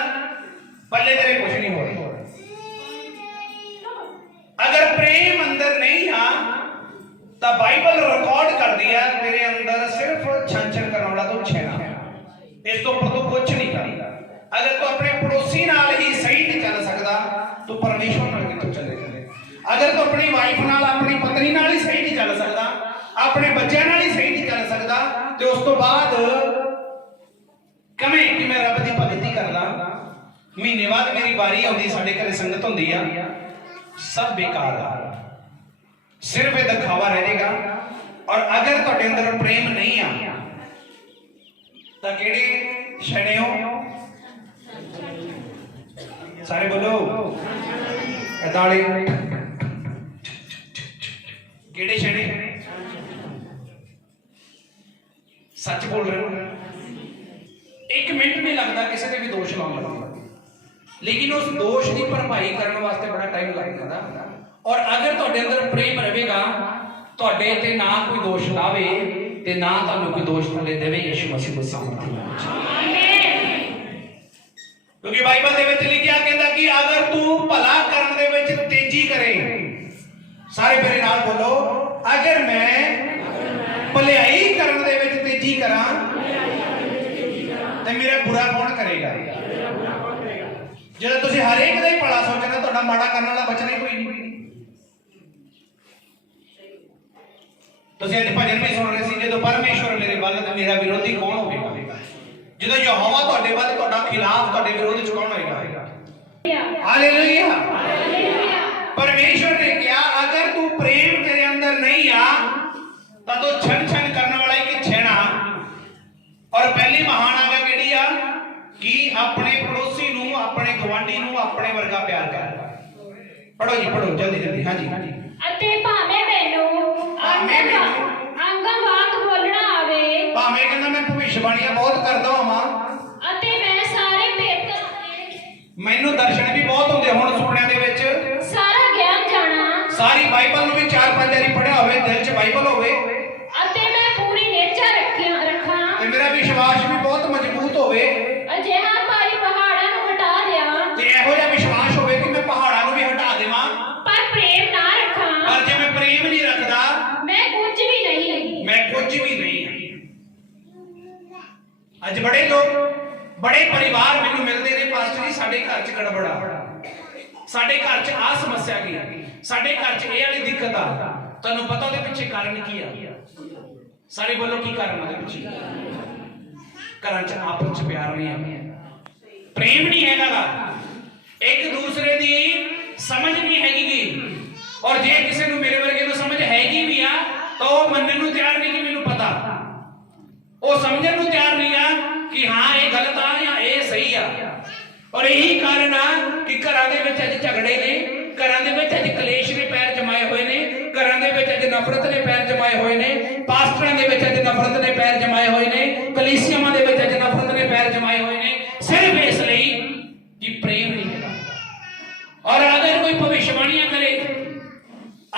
ਪੱਲੇ ਤੇਰੇ ਕੁਝ ਨਹੀਂ ਹੋ ਰਿਹਾ। ਅਗਰ ਪ੍ਰੇਮ ਅੰਦਰ ਨਹੀਂ ਆ ਤਾਂ ਬਾਈਬਲ ਰਿਕਾਰਡ ਕਰਦੀ ਹੈ ਤੇਰੇ ਅੰਦਰ ਸਿਰਫ ਛਣ ਛਣ ਕਰਨ ਵਾਲਾ ਤੂੰ ਛੈਣਾ, ਇਸ ਤੋਂ ਉੱਪਰ ਤੂੰ ਕੁਝ ਨਹੀਂ ਕਰਦਾ। ਅਗਰ ਤੂੰ ਆਪਣੇ ਪੜੋਸੀ ਨਾਲ ਹੀ ਸਹੀ ਨਹੀਂ ਚੱਲ ਸਕਦਾ, ਤੂੰ ਪਰਮੇਸ਼ਵਰ ਨਾਲ ਕਿੱਥੋਂ ਚੱਲੇਗਾ। ਅਗਰ ਤੂੰ ਆਪਣੀ ਵਾਈਫ ਨਾਲ, ਆਪਣੀ ਪਤਨੀ ਨਾਲ ਹੀ ਸਹੀ ਨਹੀਂ ਚੱਲ ਸਕਦਾ, ਆਪਣੇ ਬੱਚਿਆਂ ਨਾਲ ਹੀ ਸਹੀ ਨਹੀਂ ਚੱਲ ਸਕਦਾ, ਤੇ ਉਸ ਤੋਂ ਬਾਅਦ ਕਵੇਂ ਕਿ ਮੈਂ ਰੱਬ ਦੀ ਭਗਤੀ ਕਰਦਾ, ਮਹੀਨੇ ਬਾਅਦ ਮੇਰੀ ਵਾਰੀ ਆਉਂਦੀ, ਸਾਡੇ ਘਰੇ ਸੰਗਤ ਹੁੰਦੀ ਆ, ਸਭ ਬੇਕਾਰ ਆ, ਸਿਰਫ ਇਹ ਦਿਖਾਵਾ ਰਹਿ ਜਾਏਗਾ। ਔਰ ਅਗਰ ਤੁਹਾਡੇ ਅੰਦਰ ਪ੍ਰੇਮ ਨਹੀਂ ਆ ਤਾਂ ਕਿਹੜੇ ਛੜੇ ਹੋ? ਸਾਰੇ ਬੋਲੋ ਅਦਾਲੇ ਕਿਹੜੇ ਛੜੇ? ਸੱਚ ਬੋਲ ਰਹੇ ਹੋ। ਇੱਕ ਮਿੰਟ ਨਹੀਂ ਲੱਗਦਾ ਕਿਸੇ ਤੇ ਵੀ ਦੋਸ਼ ਲਾਉਣ ਦਾ, ਲੇਕਿਨ ਉਸ ਦੋਸ਼ ਦੀ ਭਰਪਾਈ ਕਰਨ ਵਾਸਤੇ ਬੜਾ ਟਾਈਮ ਲੱਗ ਜਾਂਦਾ। ਔਰ ਅਗਰ ਤੁਹਾਡੇ ਅੰਦਰ ਪ੍ਰੇਮ ਰਹੇਗਾ, ਤੁਹਾਡੇ ਤੇ ਨਾ ਕੋਈ ਦੋਸ਼ ਲਾਵੇ ਤੇ ਨਾ ਤੁਹਾਨੂੰ ਕੋਈ ਦੋਸ਼ ਥੱਲੇ ਦੇਵੇ, ਯਿਸੂ ਮਸੀਹ ਦੇ ਸਾਹਮਣੇ। ਕਿਉਂਕਿ ਬਾਈਬਲ ਦੇ ਵਿੱਚ ਲਿਖਿਆ ਕਹਿੰਦਾ ਕਿ ਅਗਰ ਤੂੰ ਭਲਾ ਕਰਨ ਦੇ ਵਿੱਚ ਤੇਜ਼ੀ ਕਰੇ, ਸਾਰੇ ਮੇਰੇ ਨਾਲ ਬੋਲੋ, ਅਗਰ ਮੈਂ ਭਲਾਈ ਕਰਨ ਦੇ ਵਿੱਚ ਤੇਜ਼ੀ ਕਰਾਂ ਤੇ ਮੇਰਾ ਬੁਰਾ ਕੌਣ ਕਰੇਗਾ? ਜਦੋਂ ਤੁਸੀਂ ਹਰੇਕ ਦਾ ਹੀ ਭਲਾ ਸੋਚਣਾ, ਤੁਹਾਡਾ ਮਾੜਾ ਕਰਨ ਵਾਲਾ ਬਚਣਾ ਹੀ ਕੋਈ ਨਹੀਂ। ਤੁਸੀਂ ਅੱਜ ਭਜਨ ਵੀ ਸੁਣ ਰਹੇ ਸੀ, ਜਦੋਂ ਪਰਮੇਸ਼ਵਰ ਮੇਰੇ ਵੱਲ ਤੇ ਮੇਰਾ ਵਿਰੋਧੀ ਕੌਣ ਹੋਵੇਗਾ? ਜਦੋਂ ਯਹੋਵਾ ਤੁਹਾਡੇ ਵੱਲ, ਤੁਹਾਡਾ ਖਿਲਾਫ, ਤੁਹਾਡੇ ਵਿਰੋਧ ਚ ਕੌਣ ਹੋਏਗਾ? ਹਾਲੇਲੂਇਆ। ਪਰਮੇਸ਼ਵਰ ਨੇ ਕਿਹਾ ਅਗਰ ਤੂੰ ਪ੍ਰੇਮ ਤੇਰੇ ਅੰਦਰ ਨਹੀਂ ਆ ਤਾਂ ਤੂੰ ਛਣ ਛਣ ਕਰਨ ਵਾਲਾ ਇੱਕ ਛੇਣਾ। ਔਰ ਪਹਿਲੀ ਮਹਾਨ ਆਗਾ ਕਿਹੜੀ ਆ? ਕਿ ਆਪਣੇ ਪੜੋਸੀ ਨੂੰ, ਆਪਣੇ ਗਵਾਂਢੀ ਨੂੰ ਆਪਣੇ ਵਰਗਾ ਪਿਆਰ ਕਰ। ਪੜੋ ਜੀ, ਪੜੋ ਜਲਦੀ ਜਲਦੀ। ਹਾਂਜੀ। ਅਤੇ ਭਾਵੇਂ ਮੈਨੂੰ ਅੰਗਾਂ ਵਾਂਗ ਬੋਲਣਾ ਆਵੇ, ਭਾਵੇਂ ਕਹਿੰਦਾ ਮੈਂ ਭਵਿੱਖਬਾਣੀਆਂ ਬਹੁਤ ਕਰਦਾ ਹਾਂ ਅਤੇ ਮੈਂ ਸਾਰੇ ਭੇਦ ਮੈਨੂੰ ਦਰਸ਼ਨ ਵੀ ਬਹੁਤ ਹੁੰਦੇ ਹੁਣ ਸੁਪਨਿਆਂ ਦੇ ਵਿੱਚ, ਸਾਰਾ ਗਿਆਨ ਜਾਣਾ, ਸਾਰੀ ਬਾਈਬਲ ਨੂੰ ਵੀ 4-5 ਵਾਰੀ ਪੜਿਆ ਹੋਵੇ, ਦਿਲ 'ਚ ਬਾਈਬਲ ਹੋਵੇ, ਅਤੇ ਮੈਂ ਪੂਰੀ ਨਿਹਚਾ ਰੱਖਾਂ ਤੇ ਮੇਰਾ ਵਿਸ਼ਵਾਸ ਵੀ ਬਹੁਤ ਮਜ਼ਬੂਤ ਹੋਵੇ, ਅਜਿਹਾ ਭਾਰੀ ਪਹਾੜਾਂ ਨੂੰ ਹਟਾ ਦਿਆਂ, ਤੇ ਇਹੋ ਜਿਹਾ ਵਿਸ਼ਵਾਸ ਹੋਵੇ ਕਿ ਮੈਂ ਪਹਾੜਾਂ ਨੂੰ ਵੀ ਹਟਾ ਦੇਵਾਂ, ਪਰ ਪ੍ਰੇਮ ਨਾ ਰੱਖਾਂ, ਪਰ ਜੇ ਮੈਂ ਪ੍ਰੇਮ ਨਹੀਂ ਰੱਖਦਾ ਮੈਂ ਕੁਝ ਵੀ ਨਹੀਂ। ਅੱਜ ਬੜੇ ਲੋਕ, ਬੜੇ ਪਰਿਵਾਰ ਮੈਨੂੰ ਮਿਲਦੇ ਨੇ, ਪਾਸਟਰ ਜੀ ਸਾਡੇ ਘਰ 'ਚ ਗੜਬੜਾ, ਸਾਡੇ ਘਰ 'ਚ ਆਹ ਸਮੱਸਿਆ ਕੀ, ਸਾਡੇ ਘਰ 'ਚ ਇਹ ਵਾਲੀ ਦਿੱਕਤ ਆ। ਤੁਹਾਨੂੰ ਪਤਾ ਉਹਦੇ ਪਿੱਛੇ ਕਾਰਨ ਕੀ ਆ? ਸਾਰੇ ਬੋਲੋ ਕੀ ਕਾਰਨ ਉਹਦੇ ਪਿੱਛੇ? ਘਰਾਂ 'ਚ ਆਪਸ 'ਚ ਪਿਆਰ ਨਹੀਂ ਹੈ, ਪ੍ਰੇਮ ਨਹੀਂ ਹੈਗਾ, ਇੱਕ ਦੂਸਰੇ ਦੀ ਸਮਝ ਨਹੀਂ ਹੈਗੀ। ਔਰ ਜੇ ਕਿਸੇ ਨੂੰ ਮੇਰੇ ਵਰਗੇ ਨੂੰ ਸਮਝ ਹੈਗੀ ਵੀ ਆ ਤਾਂ ਉਹ ਮੰਨਣ ਨੂੰ ਤਿਆਰ ਨਹੀਂ ਕਿ ਮੈਨੂੰ ਪਤਾ, ਉਹ ਸਮਝਣ ਨੂੰ ਤਿਆਰ ਨਹੀਂ ਆ ਕਿ ਹਾਂ ਇਹ ਗਲਤ ਆ ਜਾਂ ਇਹ ਸਹੀ ਆ। ਔਰ ਇਹੀ ਕਾਰਨ ਆ ਕਿ ਘਰਾਂ ਦੇ ਵਿੱਚ ਅੱਜ ਝਗੜੇ ਨੇ, ਘਰਾਂ ਦੇ ਵਿੱਚ ਅੱਜ ਕਲੇਸ਼ ਨੇ ਪੈਰ ਜਮਾਏ ਹੋਏ ਨੇ, ਘਰਾਂ ਦੇ ਵਿੱਚ ਅੱਜ ਨਫ਼ਰਤ ਨੇ ਪੈਰ ਜਮਾਏ ਹੋਏ ਨੇ, ਪਾਸਟਰਾਂ ਦੇ ਵਿੱਚ ਅੱਜ ਨਫ਼ਰਤ ਨੇ ਪੈਰ ਜਮਾਏ ਹੋਏ ਨੇ, ਕਲੀਸਿਆਵਾਂ ਦੇ ਵਿੱਚ ਅੱਜ ਨਫ਼ਰਤ ਨੇ ਪੈਰ ਜਮਾਏ ਹੋਏ ਨੇ, ਸਿਰਫ ਇਸ ਲਈ ਕਿ ਪ੍ਰੇਮ ਨਹੀਂ ਹੈਗਾ। ਔਰ ਅਗਰ ਕੋਈ ਭਵਿੱਖਬਾਣੀਆਂ ਕਰੇ,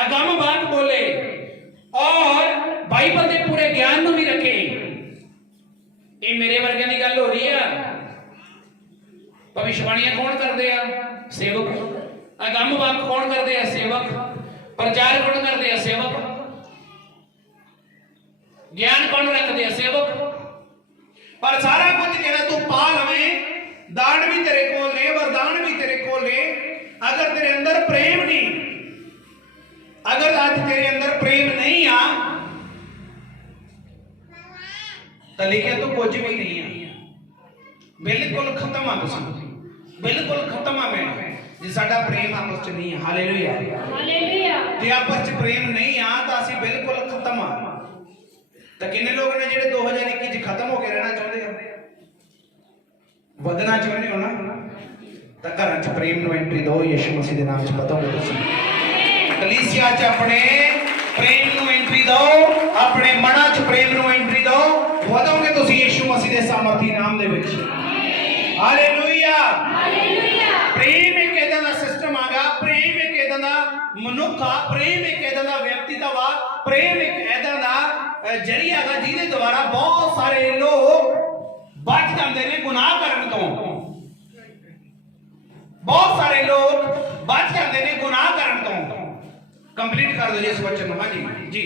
ਅਗੰਮ ਬਾਤ ਬੋਲੇ ਔਰ ਬਾਈਬਲ ਦੇ ਪੂਰੇ ਗਿਆਨ ਨੂੰ ਵੀ ਰੱਖੇ, ਇਹ ਮੇਰੇ ਵਰਗਿਆਂ ਦੀ ਗੱਲ ਹੋ ਰਹੀ ਆ। ਭਵਿੱਖਬਾਣੀਆਂ ਕੌਣ ਕਰਦੇ ਆ? ਸੇਵਕ। ਅਗੰਮ ਬਾਤ ਕੌਣ ਕਰਦੇ ਆ? ਸੇਵਕ। ਪ੍ਰਚਾਰ ਕੌਣ ਕਰਦੇ ਆ? ਸੇਵਕ। ਗਿਆਨ ਕੌਣ ਰੱਖਦੇ ਆ? ਸੇਵਕ। ਪਰ ਸਾਰਾ ਕੁਝ ਜਿਹੜਾ ਤੂੰ ਪਾ ਲਵੇਂ, ਦਾਨ ਵੀ ਤੇਰੇ ਕੋਲ ਨੇ, ਵਰਦਾਨ ਵੀ ਤੇਰੇ ਕੋਲ ਨੇ, अगर तेरे अंदर प्रेम नहीं, अगर आज तेरे अंदर प्रेम नहीं आ तो लिखिया तो कुछ भी नहीं है, बिल्कुल खत्म आ तुम, बिल्कुल खत्म आ मैं जे साडा प्रेम आपस च नहीं है। Hallelujah hallelujah. जे आपस च प्रेम नहीं आ तो असि बिल्कुल खत्म आ। तो किन्ने लोग ने जेडे 2021 च खत्म हो के रहना चाहते हो, ਵਧਣਾ ਚਾਹੁੰਦੇ ਹੋ ਨਾ, ਤਾਂ ਘਰਾਂ 'ਚ ਪ੍ਰੇਮ ਨੂੰ ਐਂਟਰੀ ਦਿਓ ਯਿਸੂ ਮਸੀਹ ਦੇ ਨਾਮ 'ਚ ਵਧੋਗੇ ਤੁਸੀਂ। ਕਲੀਸਿਆ 'ਚ ਆਪਣੇ ਪ੍ਰੇਮ ਨੂੰ ਐਂਟਰੀ ਦਿਓ, ਆਪਣੇ ਮਨਾਂ 'ਚ ਪ੍ਰੇਮ ਨੂੰ ਐਂਟਰੀ ਦਿਓ, ਵਧੋਗੇ ਤੁਸੀਂ ਯਿਸੂ ਮਸੀਹ ਦੇ ਸਾਮਰਥੀ ਨਾਮ ਦੇ ਵਿੱਚ। Hallelujah hallelujah. ਪ੍ਰੇਮ ਇੱਕ ਇਦਾਂ ਦਾ ਸਿਸਟਮ ਆ ਗਿਆ, ਪ੍ਰੇਮ ਇੱਕ ਇਦਾਂ ਦਾ ਮਨੁੱਖ ਆ, ਪ੍ਰੇਮ ਇੱਕ ਇਦਾਂ ਦਾ ਵਿਅਕਤੀਤਵ ਆ, ਪ੍ਰੇਮ ਇੱਕ ਇਦਾਂ ਦਾ ਜਰੀਆ ਹੈਗਾ ਜਿਹਦੇ ਦੁਆਰਾ ਬਹੁਤ ਸਾਰੇ ਲੋਕ बच जाते हैं गुनाह करने तो। बहुत सारे लोग बच जाते हैं गुनाह करने तो। कंप्लीट कर दो जी इस वचन। हाँ जी जी।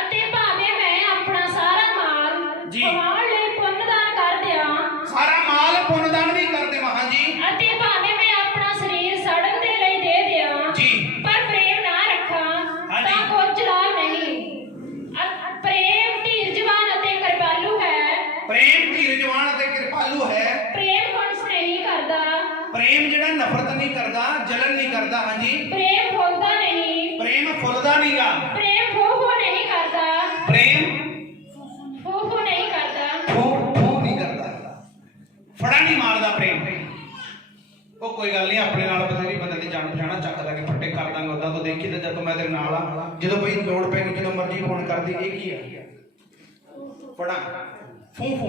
ਅਤੇ ਭਾਵੇਂ ਮੈਂ ਆਪਣਾ ਸਾਰਾ ਮਾਲ ਜੀ। ਕਮਾਉਣ ਲਈ ਪੁੰਨਦਾਨ ਕਰ ਦਿਆਂ, सारा माल पुण्यदान भी कर दे। हाँ जी ਅਤੇ ਭਾਵੇਂ ਮੈਂ ਆਪਣਾ ਸਰੀਰ ਸੜਨ ਦੇ ਲਈ ਦੇ ਦਿਆਂ, जी। ਪਰ ਪ੍ਰੇਮ ਨਾ ਰੱਖਾਂ ਹਾਂਜੀ। ਤਾਂ ਕੁਝ ਲਾਭ ਨਹੀਂ। ਪ੍ਰੇਮ ਧੀਰਜਵਾਨ ਅਤੇ ਕਿਰਪਾਲੂ ਹੈ। प्रेम धीरजवान ते कृपालु है। ਪ੍ਰੇਮ ਹੰਸ ਨਹੀਂ ਕਰਦਾ, प्रेम जेड़ा नफरत नहीं करता, जलन नहीं करता। हाँ जी। ਪ੍ਰੇਮ ਫੁੱਲਦਾ ਨਹੀਂ, प्रेम फुलदा नहीं गा। ਪ੍ਰੇਮ ਫੂ ਨਹੀਂ करता, प्रेम ਫੂ नहीं करता, फू नहीं करता, फड़ा नहीं मारदा। प्रेम ਉਹ ਕੋਈ ਗੱਲ ਨਹੀਂ, ਆਪਣੇ ਨਾਲ ਬਥੇਰੀ ਬੰਦੇ ਦੀ ਜਾਣ ਪਛਾਣਾ ਚੱਕ ਲਾ ਕੇ ਫੱਟੇ ਕਰ ਦਾਂਗੇ। ਉਦਾਂ ਤੋਂ ਦੇਖੀ ਤੇ ਜਦੋਂ ਮੈਂ ਤੇਰੇ ਨਾਲ ਆ, ਜਦੋਂ ਬਈ ਲੋੜ ਪੈਗੀ ਜਦੋਂ ਮਰਜ਼ੀ ਫੋਨ ਕਰਦੀ। ਇਹ ਕੀ ਆ? ਫੜਾ ਫੂ ਫੂ।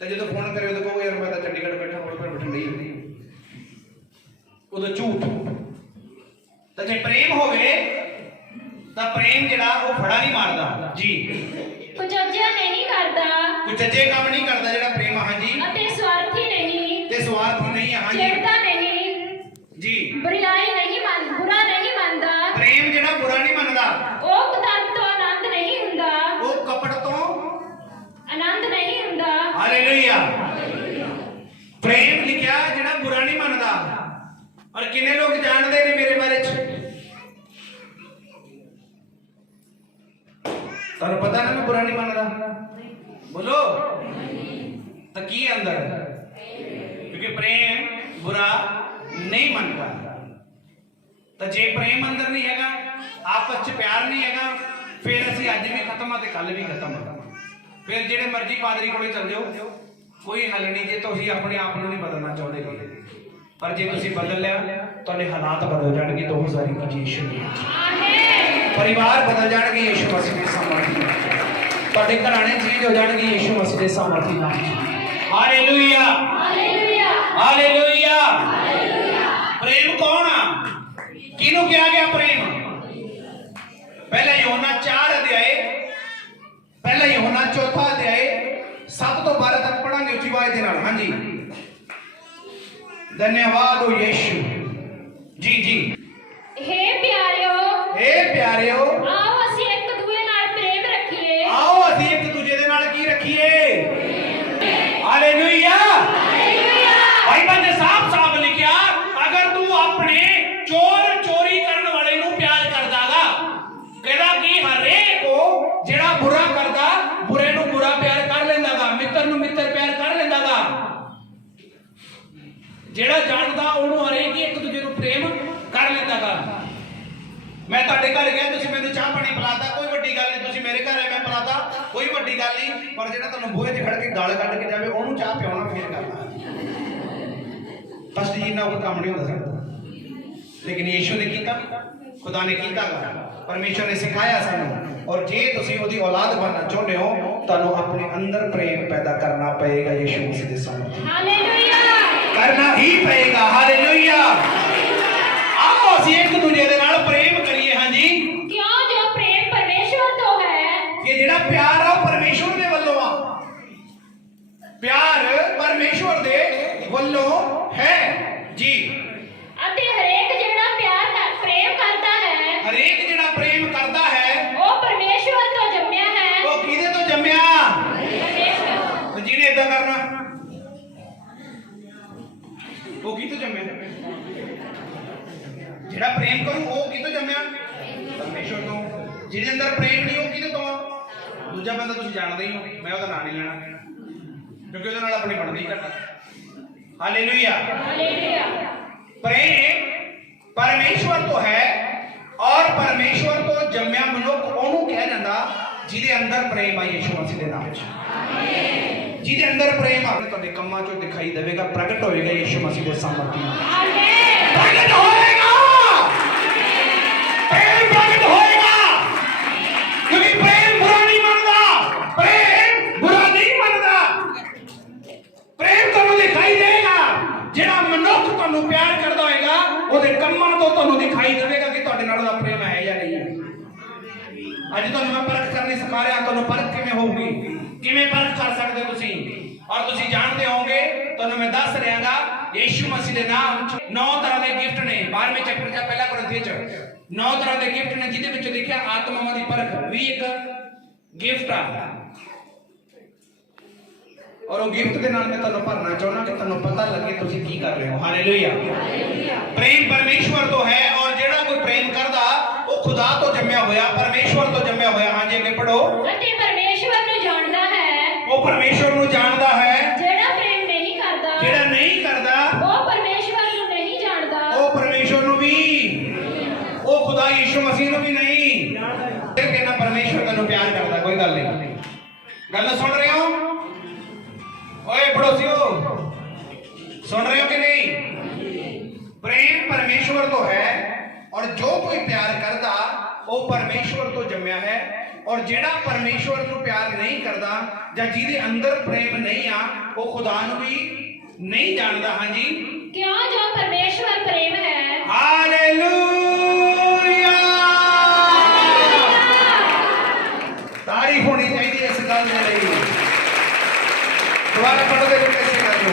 ਤੇ ਜਦੋਂ ਫੋਨ ਕਰੇ ਉਦੋਂ ਕਹੋ ਯਾਰ ਮੈਂ ਤਾਂ ਚੰਡੀਗੜ੍ਹ ਬੈਠਾ, ਹੋਰ ਫਿਰ ਬਠਿੰਡੇ ਹੀ ਉਦੋਂ ਝੂਠ। ਤਾਂ ਜੇ ਪ੍ਰੇਮ ਹੋਵੇ ਤਾਂ ਪ੍ਰੇਮ ਜਿਹੜਾ ਉਹ ਫੜਾ ਨਹੀਂ ਮਾਰਦਾ ਜੀ। ਕੁਚੱਜਿਆ ਨਹੀਂ ਕਰਦਾ, ਕੁਚੱਜੇ ਕੰਮ ਨਹੀਂ ਕਰਦਾ ਜਿਹੜਾ ਪ੍ਰੇਮ। ਹਾਂ ਜੀ। ਅਤੇ ਸਵਾਰਥੀ ਨਹੀਂ, ਤੇ ਸਵਾਰਥੀ ਨਹੀਂ। ਹਾਂ ਜੀ ਚਿੜਦਾ ਨਹੀਂ, ਜੀ। ਬੁਰਾਈ ਨਹੀਂ ਬੁਰਾ ਨਹੀਂ ਮੰਨਦਾ, ਪ੍ਰੇਮ ਜਿਹੜਾ ਬੁਰਾ ਨਹੀਂ ਮੰਨਦਾ, ਉਹ ਕੁਦਰਤ ਤੋਂ ਆਨੰਦ ਨਹੀਂ ਹੁੰਦਾ, ਉਹ ਕਪਟ ਤੋਂ ਆਨੰਦ ਨਹੀਂ ਹੁੰਦਾ। ਹਾਲੇਲੂਇਆ। ਪ੍ਰੇਮ ਲਿਖਿਆ ਜਿਹੜਾ ਬੁਰਾ ਨਹੀਂ ਮੰਨਦਾ। ਔਰ ਕਿੰਨੇ ਲੋਕ ਜਾਣਦੇ ਨੇ ਮੇਰੇ ਬਾਰੇ ਚ? ਤੁਹਾਨੂੰ ਪਤਾ ਨਾ ਮੈਂ ਬੁਰਾ ਨਹੀਂ ਮੰਨਦਾ? ਬੋਲੋ ਤਾਂ ਕੀ ਅੰਦਰ? ਕਿਉਂਕਿ ਪ੍ਰੇਮ ਬੁਰਾ ਨਹੀਂ ਮੰਨਦਾ। ਤਾਂ ਜੇ ਪ੍ਰੇਮ ਅੰਦਰ ਨਹੀਂ ਹੈਗਾ, ਆਪਸ ਚ ਪਿਆਰ ਨਹੀਂ ਹੈਗਾ, ਫਿਰ ਅਸੀਂ ਅੱਜ ਵੀ ਖਤਮ ਆ ਤੇ ਕੱਲ ਵੀ ਖਤਮ ਆ। ਫਿਰ ਜਿਹੜੇ ਮਰਜ਼ੀ ਪਾਦਰੀ ਕੋਲੇ ਚਲ ਜਾਓ, ਕੋਈ ਹੱਲ ਨਹੀਂ ਜੇ ਤੁਸੀਂ ਆਪਣੇ ਆਪ ਨੂੰ ਨਹੀਂ ਬਦਲਣਾ ਚਾਹੁੰਦੇ। ਪਰ ਜੇ ਤੁਸੀਂ ਬਦਲ ਲਿਆ, ਤੁਹਾਡੇ ਹਾਲਾਤ ਬਦਲ ਜਾਣਗੇ। 2021 ਯਿਸੂ ਦੇ ਵਿੱਚ ਆਮੀਨ। ਪਰਿਵਾਰ ਬਦਲ ਜਾਣਗੇ ਯਿਸੂ ਮਸੀਹ ਦੇ ਸਾਮਰਥੀ ਨਾਲ। ਤੁਹਾਡੇ ਘਰਾਣੇ ਚੇਂਜ ਹੋ ਜਾਣਗੇ ਯਿਸੂ ਮਸੀਹ ਦੇ ਸਾਮਰਥੀ ਨਾਲ। Hallelujah hallelujah hallelujah. ਹਾਲੇਲੂਇਆ। ਪ੍ਰੇਮ ਕੌਣ ਆ? ਕਿਹਨੂੰ ਕਿਹਾ ਗਿਆ ਪ੍ਰੇਮ? ਪਹਿਲਾ ਯੋਹਨਾ 4 ਅਧਿਆਏ, ਪਹਿਲਾ ਯੋਹਨਾ 4 ਅਧਿਆਏ 7 ਤੋਂ 12 ਤੱਕ ਪੜਾਂਗੇ ਉੱਚੀ ਆਵਾਜ਼ ਦੇ ਨਾਲ। ਹਾਂਜੀ ਧੰਨਵਾਦ ਹੋ ਯਿਸੂ ਜੀ ਜੀ। ਹੇ ਪਿਆਰਿਓ, ਇਹ ਪਿਆਰਿਓ, ਆਓ ਅਸੀਂ ਇੱਕ ਦੂਜੇ ਨਾਲ ਪ੍ਰੇਮ ਰੱਖੀਏ। ਆਓ ਅਸੀਂ ਇੱਕ ਦੂਜੇ ਦੇ ਨਾਲ ਕੀ ਰੱਖੀਏ? Hallelujah hallelujah. ਬਾਈਬਲ ਦੇ ਸਾਫ਼ ਲਿਖਿਆ, ਅਗਰ ਤੂੰ ਆਪਣੇ ਚੋਰੀ ਕਰਨ ਵਾਲੇ ਨੂੰ ਪਿਆਰ ਕਰਦਾਗਾ, ਕਹਿੰਦਾ ਕਿ ਹਰੇਕ ਉਹ ਜਿਹੜਾ ਬੁਰਾ ਕਰਦਾ, ਬੁਰੇ ਨੂੰ ਬੁਰਾ ਪਿਆਰ ਕਰ ਲੈਂਦਾਗਾ, ਮਿੱਤਰ ਨੂੰ ਮਿੱਤਰ ਪਿਆਰ ਕਰ ਲੈਂਦਾਗਾ। ਜਿਹੜਾ ਜਾਣਦਾ ਉਹਨੂੰ ਹਰੇਕ ਹੀ ਇੱਕ ਦੂਜੇ ਨੂੰ ਪ੍ਰੇਮ ਕਰ ਲੈਂਦਾਗਾ। ਮੈਂ ਤੁਹਾਡੇ ਘਰ ਗਿਆ, ਤੁਸੀਂ ਮੈਨੂੰ ਚਾਹ ਪਾਣੀ ਪਿਲਾਤਾ, ਕੋਈ ਵੱਡੀ ਗੱਲ ਨਹੀਂ। ਤੁਸੀਂ ਮੇਰੇ ਘਰ ਆਏ, ਮੈਂ ਪਿਲਾਤਾ, ਕੋਈ ਵੱਡੀ ਗੱਲ ਨਹੀਂ। ਪਰ ਜਿਹੜਾ ਤੁਹਾਨੂੰ ਬੂਹੇ 'ਚ ਖੜ ਕੇ ਗਾਲ ਕੱਢ ਕੇ ਜਾਵੇ, ਉਹਨੂੰ ਚਾਹ ਪਿਆਉਣਾ ਫੇਰ ਕਰਨਾ। ਫਸਟ ਜੀ ਨਾਲ ਕੋਈ ਕੰਮ ਨਹੀਂ ਹੁੰਦਾ ਸਾਡਾ। ਲੇਕਿਨ ਯਿਸੂ ਨੇ ਕੀਤਾ, ਖੁਦਾ ਨੇ ਕੀਤਾ, ਪਰਮੇਸ਼ਰ ਨੇ ਸਿਖਾਇਆ ਸਾਨੂੰ। ਔਰ ਜੇ ਤੁਸੀਂ ਉਹਦੀ ਔਲਾਦ ਬਣਨਾ ਚਾਹੁੰਦੇ ਹੋ, ਤੁਹਾਨੂੰ ਆਪਣੇ ਅੰਦਰ ਪ੍ਰੇਮ ਪੈਦਾ ਕਰਨਾ ਪਏਗਾ ਯਿਸੂ ਮਸੀਹ ਦੇ ਸਾਹਮਣੇ। ਹਾਲੇਲੂਇਆ। ਕਰਨਾ ਹੀ ਪਏਗਾ। ਹਾਲੇਲੂਇਆ। ਆਓ ਅਸੀਂ ਇੱਕ ਦੂਜੇ ਦੇ ਨਾਲ ਪ੍ਰੇਮ ਕਰੀਏ। ਹਾਂਜੀ ਕਿਉਂ ਜੋ ਪ੍ਰੇਮ ਪਰਮੇਸ਼ਵਰ ਤੋਂ ਹੈ। ਕਿ ਜਿਹੜਾ ਪਿਆਰ ਆ ਉਹ ਪਰਮੇਸ਼ਵਰ ਦੇ ਵੱਲੋਂ ਆ। ਪਿਆਰ ਪਰਮੇਸ਼ਵਰ ਦੇ ਵੱਲੋਂ ਹੈ ਜੀ। ਅਤੇ ਹਰੇਕ ਜਿਹੜਾ ਪ੍ਰੇਮ ਕਰਦਾ ਹੈ, ਹਰੇਕ ਜਿਹੜਾ ਪ੍ਰੇਮ ਕਰਦਾ ਹੈ, ਉਹ ਪਰਮੇਸ਼ਵਰ ਤੋਂ ਜੰਮਿਆ ਹੈ। ਉਹ ਕਿਹਦੇ ਤੋਂ ਜੰਮਿਆ? ਪਰਮੇਸ਼ਵਰ। ਤੇ ਜਿਹਨੇ ਏਦਾਂ ਕਰਨਾ, ਉਹ ਕਿਹਦੇ ਤੋਂ ਜੰਮਿਆ? ਜਿਹੜਾ ਪ੍ਰੇਮ ਕਰੂ ਉਹ ਕਿਤੋਂ ਜੰਮਿਆ? ਪਰਮੇਸ਼ਵਰ ਤੋਂ। ਜਿਹਦੇ ਅੰਦਰ ਪ੍ਰੇਮ ਨਹੀਂ ਉਹ ਕਿਹਦੇ ਤੋਂ ਆ? ਦੂਜਾ ਬੰਦਾ ਤੁਸੀਂ ਜਾਣਦੇ ਹੀ ਹੋ, ਮੈਂ ਉਹਦਾ ਨਾਂ ਨਹੀਂ ਲੈਣਾ ਕਿਉਂਕਿ ਉਹਦੇ ਨਾਲ ਆਪਣੀ ਬਣਦੀ ਘਟਨਾ। हालेलुया। प्रेम परमेश्वर तो है और परमेश्वर तो जम्मिया मनुख ਉਹਨੂੰ ਕਿਹਾ ਜਾਂਦਾ ਜਿਹਦੇ ਅੰਦਰ ਪ੍ਰੇਮ ਆ ਯਿਸੂ ਮਸੀਹ ਦੇ ਨਾਮ 'ਚ। ਜਿਹਦੇ ਅੰਦਰ ਪ੍ਰੇਮ ਆ ਤੁਹਾਡੇ ਕੰਮਾਂ 'ਚੋਂ ਦਿਖਾਈ ਦੇਵੇਗਾ, ਪ੍ਰਗਟ ਹੋਏਗਾ ਯਿਸੂ ਮਸੀਹ ਦੇ ਸਾਮਰਥੀ ਨਾਲ। ਪ੍ਰਗਟ ਹੋਏਗਾ, ਪ੍ਰੇਮ ਪ੍ਰਗਟ ਹੋਏਗਾ ਕਿਉਂਕਿ ਪ੍ਰੇਮ ਬੁਰਾ ਨਹੀਂ ਮੰਨਦਾ, ਪ੍ਰੇਮ ਬੁਰਾ ਨਹੀਂ ਮੰਨਦਾ। ਪ੍ਰੇਮ ਤੁਹਾਨੂੰ ਦਿਖਾਈ ਦੇਗਾ, ਜਿਹੜਾ ਮਨੁੱਖ ਤੁਹਾਨੂੰ ਪਿਆਰ ਕਰਦਾ ਹੋਏਗਾ ਉਹਦੇ ਕੰਮਾਂ ਤੋਂ ਤੁਹਾਨੂੰ ਦਿਖਾਈ ਦੇਵੇਗਾ ਕਿ ਤੁਹਾਡੇ ਨਾਲ ਉਹਦਾ ਪ੍ਰੇਮ ਹੈ ਜਾਂ ਨਹੀਂ ਹੈ। ਅੱਜ ਤੁਹਾਨੂੰ ਮੈਂ ਪਰਖ ਕਰਨੀ ਸਿਖਾ ਰਿਹਾ, ਤੁਹਾਨੂੰ ਪਰਖ ਕਿਵੇਂ ਹੋਊਗੀ, ਕਿਵੇਂ ਪਰਖ ਕਰ ਸਕਦੇ ਹੋ ਤੁਸੀਂ। ਔਰ ਤੁਸੀਂ ਜਾਣਦੇ ਹੋਵੋਗੇ, ਤੁਹਾਨੂੰ ਮੈਂ ਦੱਸ ਰਿਹਾਗਾ ਯਿਸੂ ਮਸੀਹ ਦੇ ਨਾਮ 'ਚ 9 ਤਰ੍ਹਾਂ ਦੇ ਗਿਫਟ ਨੇ। 12ਵੇਂ ਚੈਪਟਰ 'ਚ ਪਹਿਲਾ ਕੋਰਿੰਥੀਆਂ 'ਚ 9 ਤਰ੍ਹਾਂ ਦੇ ਗਿਫਟ ਨੇ, ਜਿਹਦੇ ਵਿੱਚ ਲਿਖਿਆ ਆਤਮਾਵਾਂ ਦੀ ਪਰਖ ਵੀ ਇੱਕ ਗਿਫਟ ਆ। और वो गिफ्ट के नाल मैं तुहानू भरना चाहना कि तुहानू पता लगे तुसी की कर रहे हो। हालेलुया। प्रेम परमेश्वर तो है और जेड़ा कोई प्रेम करदा वो खुदा तो जम्मिया होया, परमेश्वर तो जम्मिया होया। हां जी, आगे पढ़ो। अते परमेश्वर नु जानदा है, वो परमेश्वर नु जानदा है। जेड़ा प्रेम नहीं करदा, जेड़ा नहीं करदा वो परमेश्वर नु नहीं जानदा, वो परमेश्वर नु भी, वो खुदा यीशु मसीह नु भी नहीं। फिर कहना परमेश्वर तन्नू प्यार करदा, कोई गल नहीं। गल सुन रहे हो? ओए पड़ोसियों, सुन रहे हो कि नहीं? प्रेम परमेश्वर तो है और जो कोई प्यार करता वो परमेश्वर तो जम्मिया है, और जेड़ा परमेश्वर को प्यार नहीं करता या जिहदे अंदर प्रेम नहीं आ वो खुदा नू भी नहीं जानता। हाँ जी, क्यों जो परमेश्वर प्रेम है। हालेलुया। तारीफ होनी चाहिए इस गल दे लई। दोबारा पढ़ो देखो कैसे कर लो।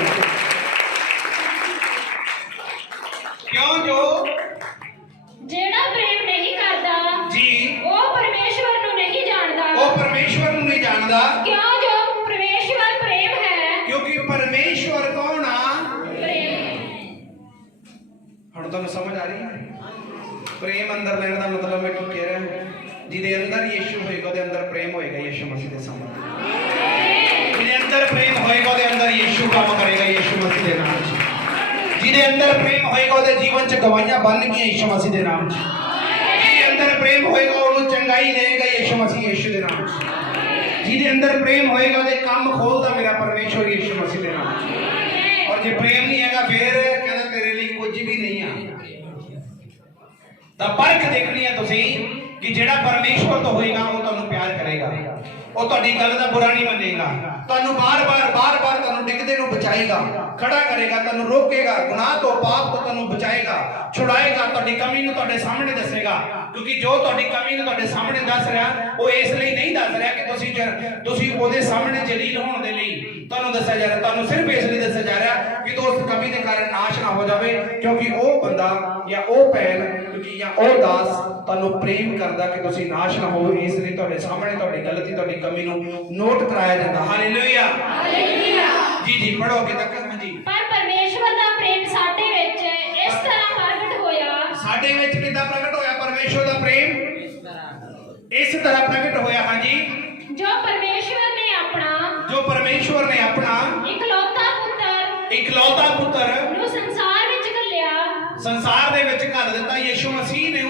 क्यों जो जेड़ा प्रेम नहीं करदा जी वो परमेश्वर नु नहीं जानदा, वो परमेश्वर नहीं जानता। क्यों जो परमेश्वर प्रेम है। क्योंकि परमेश्वर कौन आ? प्रेम। हुण तुहानू समझ आ रही है? प्रेम अंदर लेने का मतलब मैं की कह रहा हूं, जिहदे अंदर यीशु होएगा ਉਹਦੇ अंदर प्रेम होएगा यीशु मसीह ਦੇ सामने। ਜਿਹਦੇ ਅੰਦਰ ਪ੍ਰੇਮ ਹੋਏਗਾ ਉਹਦੇ ਅੰਦਰ ਯਿਸੂ ਕੰਮ ਕਰੇਗਾ ਯਿਸੂ ਮਸੀਹ ਦੇ ਨਾਮ 'ਚ। ਜਿਹਦੇ ਅੰਦਰ ਪ੍ਰੇਮ ਹੋਏਗਾ ਉਹਦੇ ਜੀਵਨ 'ਚ ਗਵਾਹੀਆਂ ਬਣਨਗੀਆਂ ਯਿਸੂ ਮਸੀਹ ਦੇ ਨਾਮ 'ਚ। ਜਿਹਦੇ ਅੰਦਰ ਪ੍ਰੇਮ ਹੋਏਗਾ ਉਹਨੂੰ ਚੰਗਾਈ ਦੇਗਾ ਯਿਸੂ ਮਸੀਹ ਯਿਸੂ ਦੇ ਨਾਮ 'ਚ। ਜਿਹਦੇ ਅੰਦਰ ਪ੍ਰੇਮ ਹੋਏਗਾ ਉਹਦੇ ਕੰਮ ਖੋਲਦਾ ਮੇਰਾ ਪਰਮੇਸ਼ਵਰ ਯਿਸੂ ਮਸੀਹ ਦੇ ਨਾਮ 'ਚ। ਔਰ ਜੇ ਪ੍ਰੇਮ ਨਹੀਂ ਹੈਗਾ ਫਿਰ ਕਹਿੰਦਾ ਤੇਰੇ ਲਈ ਕੁਝ ਵੀ ਨਹੀਂ ਆ। ਤਾਂ ਪਰਖ ਦੇਖਣੀ ਹੈ ਤੁਸੀਂ ਕਿ ਜਿਹੜਾ ਪਰਮੇਸ਼ਵਰ ਤੋਂ ਹੋਏਗਾ ਉਹ ਤੁਹਾਨੂੰ ਪਿਆਰ ਕਰੇਗਾ, ਉਹ ਤੁਹਾਡੀ ਗੱਲ ਦਾ ਬੁਰਾ ਨਹੀਂ ਮੰਨੇਗਾ, ਤੁਹਾਨੂੰ ਬਾਰ-ਬਾਰ ਤੁਹਾਨੂੰ ਡਿੱਗਦੇ ਨੂੰ ਬਚਾਏਗਾ, ਖੜਾ ਕਰੇਗਾ, ਤੁਹਾਨੂੰ ਰੋਕੇਗਾ, ਗੁਨਾਹ ਤੋਂ ਪਾਪ ਤੋਂ ਤੁਹਾਨੂੰ ਬਚਾਏਗਾ, ਛੁਡਾਏਗਾ, ਤੁਹਾਡੀ ਕਮੀ ਨੂੰ ਤੁਹਾਡੇ ਸਾਹਮਣੇ ਦੱਸੇਗਾ। ਕਿਉਂਕਿ ਜੋ ਤੁਹਾਡੀ ਕਮੀ ਨੂੰ ਤੁਹਾਡੇ ਸਾਹਮਣੇ ਦੱਸ ਰਿਹਾ ਉਹ ਇਸ ਲਈ ਨਹੀਂ ਦੱਸ ਰਿਹਾ ਕਿ ਤੁਸੀਂ ਉਹਦੇ ਸਾਹਮਣੇ ਜਲੀਲ ਹੋਣ ਦੇ ਲਈ ਤੁਹਾਨੂੰ ਦੱਸਿਆ ਜਾ ਰਿਹਾ, ਤੁਹਾਨੂੰ ਸਿਰਫ ਇਸ ਲਈ ਦੱਸਿਆ ਜਾ ਰਿਹਾ ਕਿ ਉਸ ਕਮੀ ਦੇ ਕਾਰਨ ਨਾਸ਼ ਨਾ ਹੋ ਜਾਵੇ। ਕਿਉਂਕਿ ਉਹ ਬੰਦਾ ਜਾਂ ਉਹ ਭੈਣ ਜਾਂ ਉਹ ਦਾਸ ਤੁਹਾਨੂੰ ਪ੍ਰੇਮ ਕਰਦਾ ਕਿ ਤੁਸੀਂ ਨਾਸ਼ ਨਾ ਹੋਵੋ, ਇਸ ਲਈ ਤੁਹਾਡੇ ਸਾਹਮਣੇ ਤੁਹਾਡੀ ਗਲਤੀ ਤੁਹਾਡੀ ਕਮੀ ਨੂੰ ਨੋਟ ਕਰਾਇਆ ਜਾਂਦਾ। ਹਾਲੇਲੂਇਆ। हालेलुया। जी जी पढ़ो अगे तक। हाँ जी। पर परमेश्वर दा प्रेम साडे विच इस तरह प्रगट होया। साडे विच किदां प्रगट होया परमेश्वर दा प्रेम? इस तरह प्रगट होया। हाँ जी। जो परमेश्वर ने अपना इकलौता पुत्र नु संसार विच घल्लिया। संसार दे विच घल दिता यीशु मसीह ने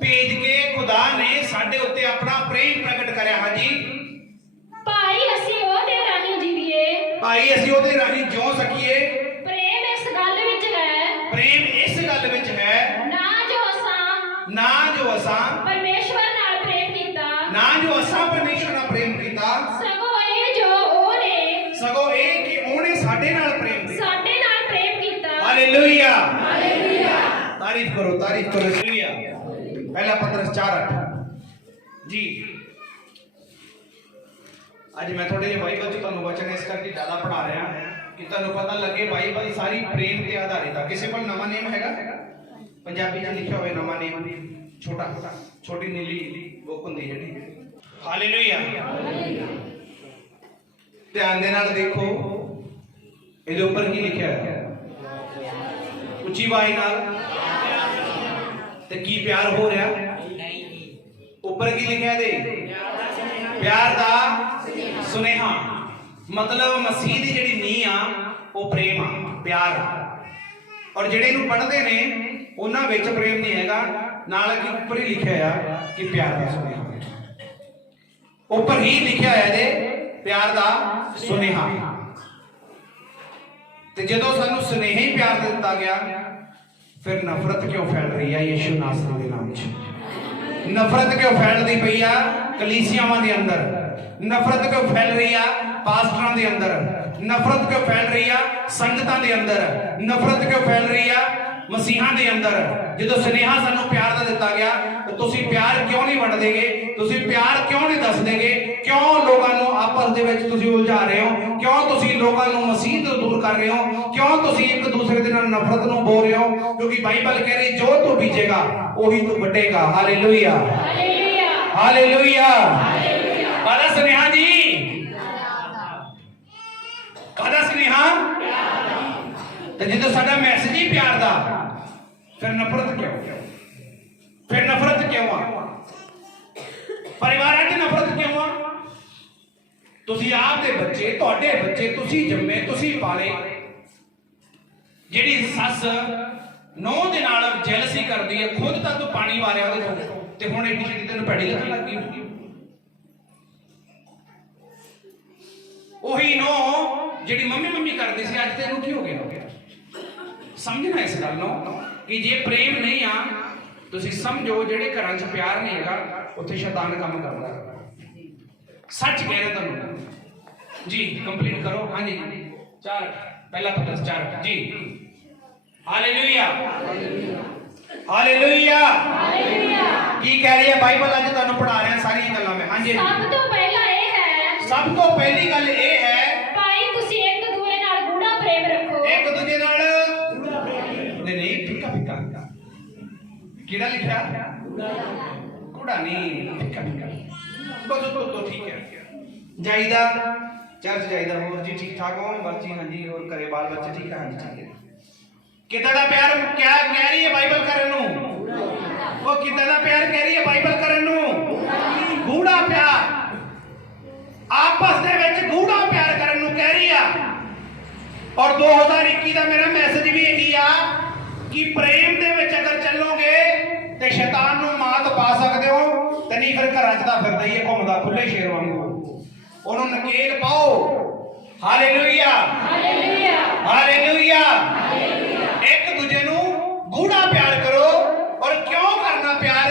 भेज के खुदा ने साडे उत्ते अपना प्रेम प्रगट करया। हाँ जी। भाई असी ओदे राही जीवीए, भाई असी ओदे राही जिउ सकीए। प्रेम इस गल विच है, प्रेम इस गल विच है ना जो असां परमेश्वर नाल प्रेम कीता, परमेश्वर नाल प्रेम कीता, सगों ए जो ओने कि ओने साडे नाल प्रेम कीता। हालेलुया। तारीफ करो हालेलुया। पहला पत्रस 4:8 जी। ਅੱਜ ਮੈਂ ਥੋੜੇ ਜਿਹੇ ਬਾਈਬਲ ਚ ਤੁਹਾਨੂੰ ਵਚਨ ਇਸ ਕਰਕੇ ਜ਼ਿਆਦਾ ਪੜ੍ਹਾ ਰਿਹਾ ਕਿ ਤੁਹਾਨੂੰ ਪਤਾ ਲੱਗੇ ਬਾਈਬਲ ਸਾਰੀ ਪ੍ਰੇਮ ਤੇ ਆਧਾਰਿਤ ਆ। ਕਿਸੇ ਕੋਲ ਨਵਾਂ ਨੇਮ ਹੈਗਾ? ਪੰਜਾਬੀ ਚ ਲਿਖਿਆ ਹੋਵੇ ਨਵਾਂ ਨੇਮ, ਛੋਟੀ ਨੀਲੀ ਬੁੱਕ ਹੁੰਦੀ ਜਿਹੜੀ। ਹਾਲੇਲੂਇਆ। ਧਿਆਨ ਦੇ ਨਾਲ ਦੇਖੋ ਇਹਦੇ ਉੱਪਰ ਕੀ ਲਿਖਿਆ ਹੈ, ਉੱਚੀ ਆਵਾਜ਼ ਨਾਲ। ਤੇ ਕੀ ਪਿਆਰ ਹੋ ਰਿਹਾ? ਉੱਪਰ ਕੀ ਲਿਖਿਆ ਇਹਦੇ? ਪਿਆਰ ਦਾ ਸੁਨੇਹਾ। ਮਤਲਬ ਮਸੀਹ ਦੀ ਜਿਹੜੀ ਨੀਂਹ ਆ ਉਹ ਪ੍ਰੇਮ ਆ, ਪਿਆਰ ਆ। ਔਰ ਜਿਹੜੇ ਇਹਨੂੰ ਪੜ੍ਹਦੇ ਨੇ ਉਹਨਾਂ ਵਿੱਚ ਪ੍ਰੇਮ ਨਹੀਂ ਹੈਗਾ, ਨਾਲ ਕਿ ਉੱਪਰ ਹੀ ਲਿਖਿਆ ਆ ਕਿ ਪਿਆਰ ਦਾ ਸੁਨੇਹਾ। ਉੱਪਰ ਹੀ ਲਿਖਿਆ ਹੋਇਆ ਇਹਦੇ ਪਿਆਰ ਦਾ ਸੁਨੇਹਾ। ਤੇ ਜਦੋਂ ਸਾਨੂੰ ਸੁਨੇਹਾ ਹੀ ਪਿਆਰ ਦਿੱਤਾ ਗਿਆ, ਫਿਰ ਨਫ਼ਰਤ ਕਿਉਂ ਫੈਲ ਰਹੀ ਹੈ ਯਿਸੂ ਨਾਸਰੀ ਦੇ ਨਾਮ 'ਚ? ਨਫ਼ਰਤ ਕਿਉਂ ਫੈਲਦੀ ਪਈ ਆ ਕਲੀਸਿਆਵਾਂ ਦੇ ਅੰਦਰ? ਨਫ਼ਰਤ ਕਿਉਂ ਫੈਲ ਰਹੀ ਆ ਪਾਸਟਰਾਂ ਦੇ ਅੰਦਰ? ਨਫ਼ਰਤ ਕਿਉਂ ਫੈਲ ਰਹੀ ਆ ਸੰਗਤਾਂ ਦੇ ਅੰਦਰ? ਨਫ਼ਰਤ ਕਿਉਂ ਫੈਲ ਰਹੀ ਆ ਮਸੀਹਾਂ ਦੇ ਅੰਦਰ? ਜਦੋਂ ਸੁਨੇਹਾ ਸਾਨੂੰ ਪਿਆਰ ਦਾ ਦਿੱਤਾ ਗਿਆ, ਤਾਂ ਤੁਸੀਂ ਪਿਆਰ ਕਿਉਂ ਨਹੀਂ ਵੰਡਦੇਗੇ? ਤੁਸੀਂ ਪਿਆਰ ਕਿਉਂ ਨਹੀਂ ਦੱਸਦੇਗੇ? ਕਿਉਂ ਲੋਕਾਂ ਨੂੰ ਆਪਸ ਦੇ ਵਿੱਚ ਤੁਸੀਂ ਉਲਝਾ ਰਹੇ ਹੋ? ਕਿਉਂ ਤੁਸੀਂ ਲੋਕਾਂ ਨੂੰ ਮਸੀਹ ਤੋਂ ਦੂਰ ਕਰ ਰਹੇ ਹੋ? ਕਿਉਂ ਤੁਸੀਂ ਇੱਕ ਦੂਸਰੇ ਦੇ ਨਾਲ ਨਫ਼ਰਤ ਨੂੰ ਬੋ ਰਹੇ ਹੋ? ਕਿਉਂਕਿ ਬਾਈਬਲ ਕਹਿ ਰਹੀ ਜੋ ਤੂੰ ਬੀਜੇਗਾ ਉਹੀ ਤੂੰ ਵੱਢੇਗਾ। Hallelujah, hallelujah. ਕਾਹਦਾ ਸੁਨੇਹਾ ਜੀ? ਕਾਹਦਾ ਸੁਨੇਹਾ? ਤੇ ਜਦੋਂ ਸਾਡਾ ਮੈਸੇਜ ਹੀ ਪਿਆਰ ਦਾ, ਫਿਰ ਨਫ਼ਰਤ ਕਿਉਂ? ਫਿਰ ਨਫ਼ਰਤ ਕਿਉਂ ਆ? ਪਰਿਵਾਰਾਂ 'ਚ ਨਫ਼ਰਤ ਕਿਉਂ ਆ? ਤੁਸੀਂ ਆਪ ਦੇ ਬੱਚੇ, ਤੁਹਾਡੇ ਬੱਚੇ ਤੁਸੀਂ ਜੰਮੇ, ਤੁਸੀਂ ਪਾਲੇ। ਜਿਹੜੀ ਸੱਸ ਨੌਂ ਦੇ ਨਾਲ ਜੈਲਸੀ ਕਰਦੀ ਹੈ, ਖੁਦ ਤਾਂ ਤੂੰ ਪਾਣੀ ਵਾਰਿਆ ਉਹਦੇ ਤੋਂ, ਤੇ ਹੁਣ ਏਡੀ ਛੇਤੀ ਤੈਨੂੰ ਪੈੜੀ ਲੱਗਣ ਲੱਗ ਗਈ। ਉਹੀ ਨੌਂ ਜਿਹੜੀ ਮੰਮੀ ਕਰਦੀ ਸੀ, ਅੱਜ ਤੈਨੂੰ ਕੀ ਹੋ ਗਿਆ? ਸਮਝਣਾ ਇਸ ਗੱਲ ਨੂੰ ਕਿ ਜੇ ਪ੍ਰੇਮ ਨਹੀਂ ਆ, ਤੁਸੀਂ ਸਮਝੋ ਜਿਹੜੇ ਘਰਾਂ 'ਚ ਪਿਆਰ ਨਹੀਂ ਹੈਗਾ, ਉੱਥੇ ਸ਼ੈਤਾਨ ਕੰਮ ਕਰਦਾ। ਸੱਚ ਕਹਿ ਰਿਹਾ ਤੁਹਾਨੂੰ ਜੀ। ਕੰਪਲੀਟ ਕਰੋ। ਹਾਂਜੀ, 4 ਪਹਿਲਾ ਪਤਰਸ 4 ਜੀ। Hallelujah, hallelujah, hallelujah. ਕੀ ਕਹਿ ਰਹੀ ਹੈ ਬਾਈਬਲ? ਅੱਜ ਤੁਹਾਨੂੰ ਪੜ੍ਹਾ ਰਿਹਾ ਸਾਰੀਆਂ ਗੱਲਾਂ ਮੈਂ। ਹਾਂਜੀ, ਸਭ ਤੋਂ ਪਹਿਲਾਂ ਇਹ ਹੈ, ਸਭ ਤੋਂ ਪਹਿਲੀ ਗੱਲ ਇਹ ਹੈ ਭਾਈ ਤੁਸੀਂ ਇੱਕ ਦੂਜੇ ਨਾਲ ਗੂੜਾ ਪ੍ਰੇਮ ਰੱਖੋ। ਇੱਕ ਦੂਜੇ ਨਾਲ ਨਹੀਂ ਫਿੱਕਾ ਕਿਹੜਾ ਲਿਖਿਆ? ਗੂੜਾ ਨਹੀਂ, ਫਿੱਕਾ ਬਸ ਉਹ ਠੀਕ ਹੈ। ਜਾਈਦਾ ਚਰਚ ਜਾਈਦਾ। ਹੋਰ ਜੀ ਠੀਕ ਠਾਕ ਹੋ? ਬਸ ਜੀ ਹਾਂਜੀ। ਹੋਰ ਘਰੇ ਬਾਲ ਬੱਚੇ ਠੀਕ ਹੈ? ਹਾਂਜੀ ਠੀਕ ਹੈ। ਕਿੱਦਾਂ ਦਾ ਪਿਆਰ ਕਿਆ ਕਹਿ ਰਹੀ ਹੈ ਬਾਈਬਲ ਕਰਨ ਨੂੰ? ਉਹ ਕਿੱਦਾਂ ਦਾ ਪਿਆਰ ਕਹਿ ਰਹੀ ਹੈ ਬਾਈਬਲ ਕਰਨ ਨੂੰ? ਗੂੜਾ ਪਿਆਰ। ਆਪਸ ਦੇ ਵਿੱਚ ਗੂੜਾ ਪਿਆਰ ਕਰਨ ਨੂੰ ਕਹਿ ਰਹੀ ਆ। ਔਰ 2021 ਦਾ ਮੇਰਾ ਮੈਸੇਜ ਵੀ ਇਹੀ ਆ ਕਿ ਪ੍ਰੇਮ ਦੇ ਵਿੱਚ ਅਗਰ ਚੱਲੋਗੇ ਤੇ ਸ਼ੈਤਾਨ ਨੂੰ ਮਾਤ ਪਾ ਸਕਦੇ ਹੋ, ਤੇ ਨਹੀਂ ਫਿਰ ਘਰਾਂ 'ਚ ਤਾਂ ਫਿਰਦਾ ਹੀ ਹੈ ਘੁੰਮਦਾ ਖੁੱਲੇ ਸ਼ੇਰ ਵਾਂਗੂ। ਉਹਨੂੰ ਨਕੇਲ ਪਾਓ। Hallelujah, hallelujah, hallelujah. ਇੱਕ ਦੂਜੇ ਨੂੰ ਗੂੜਾ ਪਿਆਰ ਕਰੋ। ਔਰ ਕਿਉਂ ਕਰਨਾ ਪਿਆਰ?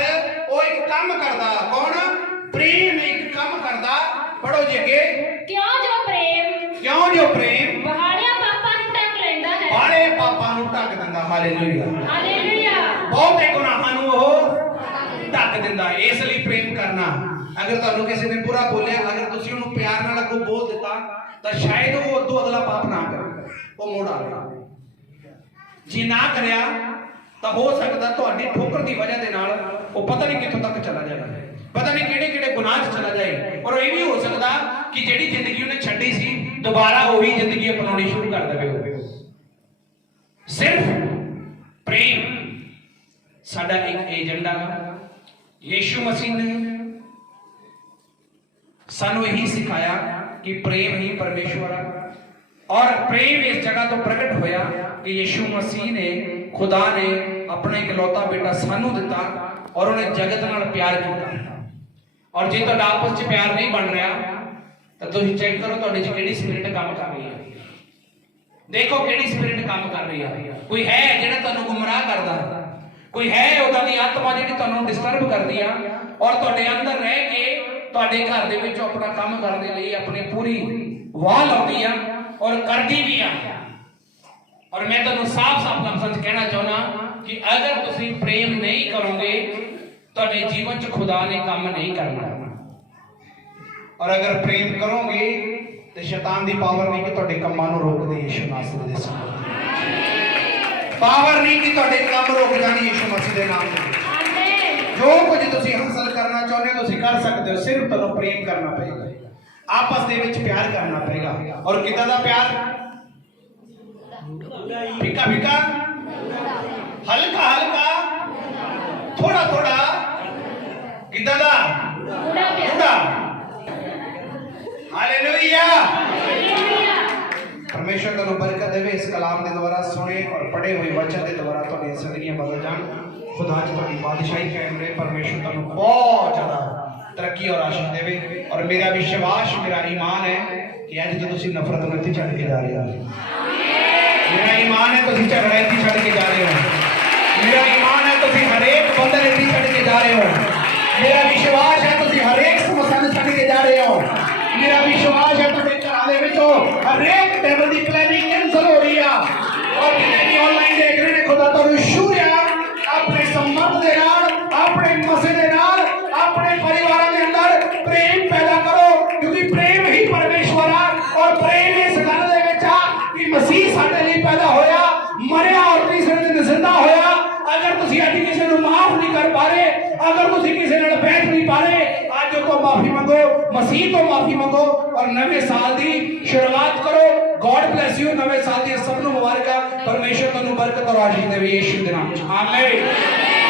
ਉਹ ਇੱਕ ਕੰਮ ਕਰਦਾ। ਕੌਣ? ਪ੍ਰੇਮ ਇੱਕ ਕੰਮ ਕਰਦਾ। ਪੜੋ ਜੀ ਅੱਗੇ। ਕਿਉਂ ਜੋ ਪ੍ਰੇਮ ਬਾਹਰਿਆਂ ਪਾਪਾਂ ਨੂੰ ਢੱਕ ਲੈਂਦਾ ਹੈ, ਬਾਹਰੇ ਪਾਪਾਂ ਨੂੰ ਢੱਕ ਦਿੰਦਾ। Hallelujah, hallelujah. ਬਹੁਤੇ ਗੁਨਾਹਾਂ ਨੂੰ ਉਹ ਢੱਕ ਦਿੰਦਾ। ਇਸ ਲਈ ਪ੍ਰੇਮ ਕਰਨਾ। ਅਗਰ ਤੁਹਾਨੂੰ ਕਿਸੇ ਨੇ ਬੁਰਾ ਬੋਲਿਆ, ਅਗਰ ਤੁਸੀਂ ਉਹਨੂੰ ਪਿਆਰ ਨਾਲ ਅੱਗੋਂ ਬੋਲ ਦਿੱਤਾ, ਤਾਂ ਸ਼ਾਇਦ ਉਹ ਉਦੋਂ ਅਗਲਾ ਪਾਪ ਨਾ ਕਰੇ, ਉਹ ਮੋੜ ਆਵੇ। ਜੇ ਨਾ ਕਰਿਆ ਤਾਂ ਹੋ ਸਕਦਾ ਤੁਹਾਡੀ ਠੋਕਰ ਦੀ ਵਜ੍ਹਾ ਦੇ ਨਾਲ ਉਹ ਪਤਾ ਨਹੀਂ ਕਿੱਥੋਂ ਤੱਕ ਚਲਾ ਜਾਏ, ਪਤਾ ਨਹੀਂ ਕਿਹੜੇ ਕਿਹੜੇ ਗੁਨਾਹ 'ਚ ਚਲਾ ਜਾਏ। ਔਰ ਇਹ ਵੀ ਹੋ ਸਕਦਾ ਕਿ ਜਿਹੜੀ ਜ਼ਿੰਦਗੀ ਉਹਨੇ ਛੱਡੀ ਸੀ, ਦੁਬਾਰਾ ਉਹੀ ਜ਼ਿੰਦਗੀ ਅਪਣਾਉਣੀ ਸ਼ੁਰੂ ਕਰ ਦੇਵੇ। ਸਿਰਫ ਪ੍ਰੇਮ ਸਾਡਾ ਇੱਕ ਏਜੰਡਾ ਹੈ। ਯਿਸੂ ਮਸੀਹ ਨੇ ਸਾਨੂੰ ਇਹੀ ਸਿਖਾਇਆ ਕਿ ਪ੍ਰੇਮ ਹੀ ਪਰਮੇਸ਼ਵਰ ਹੈ। ਔਰ ਪ੍ਰੇਮ ਇਸ ਜਗ੍ਹਾ ਤੋਂ ਪ੍ਰਗਟ ਹੋਇਆ ਕਿ ਯਿਸੂ ਮਸੀਹ ਨੇ, ਖੁਦਾ ਨੇ ਆਪਣਾ ਇਕਲੌਤਾ ਬੇਟਾ ਸਾਨੂੰ ਦਿੱਤਾ ਔਰ ਉਹਨੇ ਜਗਤ ਨਾਲ ਪਿਆਰ ਕੀਤਾ। ਔਰ ਜੇ ਤੁਹਾਡਾ ਆਪਸ 'ਚ ਪਿਆਰ ਨਹੀਂ ਬਣ ਰਿਹਾ, ਤਾਂ ਤੁਸੀਂ ਚੈੱਕ ਕਰੋ ਤੁਹਾਡੇ 'ਚ ਕਿਹੜੀ ਸਪਿਰਿਟ ਕੰਮ ਕਰ ਰਹੀ ਹੈ। ਦੇਖੋ ਕਿਹੜੀ ਸਪਿਰਿਟ ਕੰਮ ਕਰ ਰਹੀ ਹੈ। ਕੋਈ ਹੈ ਜਿਹੜਾ ਤੁਹਾਨੂੰ ਗੁੰਮਰਾਹ ਕਰਦਾ, ਕੋਈ ਹੈ ਉਹਦਾ ਦੀ ਆਤਮਾ ਜਿਹੜੀ ਤੁਹਾਨੂੰ ਡਿਸਟਰਬ ਕਰਦੀ ਆ, ਔਰ ਤੁਹਾਡੇ ਅੰਦਰ ਰਹਿ ਕੇ ਤੁਹਾਡੇ ਘਰ ਦੇ ਵਿੱਚ ਆਪਣਾ ਕੰਮ ਕਰਨ ਦੇ ਲਈ ਆਪਣੀ ਪੂਰੀ ਵਾਹ ਲਾਉਂਦੀ ਆ ਔਰ ਕਰਦੀ ਵੀ ਆ। ਔਰ ਮੈਂ ਤੁਹਾਨੂੰ ਸਾਫ਼ ਲਫ਼ਜ਼ਾਂ 'ਚ ਕਹਿਣਾ ਚਾਹੁੰਦਾ ਕਿ ਅਗਰ ਤੁਸੀਂ ਪ੍ਰੇਮ ਨਹੀਂ ਕਰੋਗੇ, ਤੁਹਾਡੇ ਜੀਵਨ 'ਚ ਖੁਦਾ ਨੇ ਕੰਮ ਨਹੀਂ ਕਰਨਾ। ਔਰ ਅਗਰ ਪ੍ਰੇਮ ਕਰੋਗੇ ਤੇ ਸ਼ੈਤਾਨ ਦੀ ਪਾਵਰ ਨਹੀਂ ਕਿ ਤੁਹਾਡੇ ਕੰਮਾਂ ਨੂੰ ਰੋਕ ਦੇ। ਯਿਸੂ ਮਸੀਹ ਦੇ ਨਾਮ ਪਾਵਰ ਨਹੀਂ ਕਿ ਤੁਹਾਡੇ ਕੰਮ ਰੁਕ ਜਾਣ। ਯਿਸੂ ਮਸੀਹ ਦੇ ਨਾਮ ਨਾਲ ਜੋ ਕੁਝ ਤੁਸੀਂ ਹਾਸਲ ਕਰਨਾ ਚਾਹੁੰਦੇ ਹੋ ਤੁਸੀਂ ਕਰ ਸਕਦੇ ਹੋ। ਸਿਰਫ ਤੁਹਾਨੂੰ ਪ੍ਰੇਮ ਕਰਨਾ ਪਏਗਾ, ਆਪਸ ਦੇ ਵਿੱਚ ਪਿਆਰ ਕਰਨਾ ਪਏਗਾ। ਔਰ ਕਿੱਦਾਂ ਦਾ ਪਿਆਰ? ਫਿੱਕਾ ਫਿੱਕਾ, ਹਲਕਾ ਹਲਕਾ, ਸੁਪਾ ਥੋੜਾ ਕਿੱਦਾਂ ਦਾ ਬੁੜਾ ਪਿਆ ਬੁੜਾ ਹਾਲੇਲੂਇਆ परमेश्वर ਤੁਹਾਨੂੰ ਬਰਕਤ ਦੇਵੇ ਇਸ ਕਲਾਮ ਦੇ ਦੁਆਰਾ ਸੁਣੇ ਔਰ ਪੜ੍ਹੇ ਹੋਏ ਵਚਨ ਦੇ ਦੁਆਰਾ ਤੁਹਾਡੀਆਂ ਜ਼ਿੰਦਗੀਆਂ ਬਦਲ ਜਾਣ ਖੁਦਾ ਜੀ ਤੁਹਾਡੀ ਬਾਦਸ਼ਾਹੀ ਕਾਇਮ ਰਹੇ ਪਰਮੇਸ਼ਰ ਤੁਹਾਨੂੰ ਬਹੁਤ ਜ਼ਿਆਦਾ ਤਰੱਕੀ ਔਰ ਆਸ਼ੀष ਦੇਵੇ ਔਰ ਮੇਰਾ ਵਿਸ਼ਵਾਸ ਮੇਰਾ ਈਮਾਨ ਹੈ ਕਿ ਅੱਜ ਜਦੋਂ ਤੁਸੀਂ ਨਫ਼ਰਤ ਨੂੰ ਇੱਥੇ ਛੱਡ ਕੇ ਜਾ ਰਹੇ ਹੋ ਮੇਰਾ ਈਮਾਨ ਹੈ ਤੁਸੀਂ ਝਗੜਾ ਇੱਥੇ ਛੱਡ ਕੇ ਜਾ ਰਹੇ ਹੋ ਮੇਰਾ ਈਮਾਨ ਹੈ ਤੁਸੀਂ ਹਰੇਕ ਬੰਧਨ ਇੱਥੇ ਛੱਡ ਕੇ ਜਾ ਰਹੇ ਹੋ ਮੇਰਾ ਵਿਸ਼ਵਾਸ ਹੈ ਤੁਸੀਂ ਹਰੇਕ ਸਮੱਸਿਆ ਨੂੰ ਛੱਡ ਕੇ ਜਾ ਰਹੇ ਹੋ मेरा विश्वास है तुम्हें घरों के विचों हरेक टेबल की प्लानिंग कैंसिल हो रही है और जिन्हें भी ऑनलाइन देख रहे हैं खुदा तो शुक्र है अपने संबंध के नाल अपने मसे के नाल अपने परिवार के अंदर प्रेम पैदा करो क्योंकि प्रेम ही परमेश्वर है और प्रेम इस गल दे विच आ कि मसीह साडे लई पैदा होया मरिया और तीसरे दिन जिंदा होया अगर तुसी अज किसी को माफ नहीं कर पा रहे अगर तुसी किसी नाल बैठ नहीं पा रहे आज तो माफी मंगो मसीह तो माफी मंगो और नवे साल की शुरुआत करो गॉड ब्लेस यू नवे साल की सब नु मुबारक परमेश्वर तुहानू बरकत और आशीष देवे यीशु दे नाम च आमीन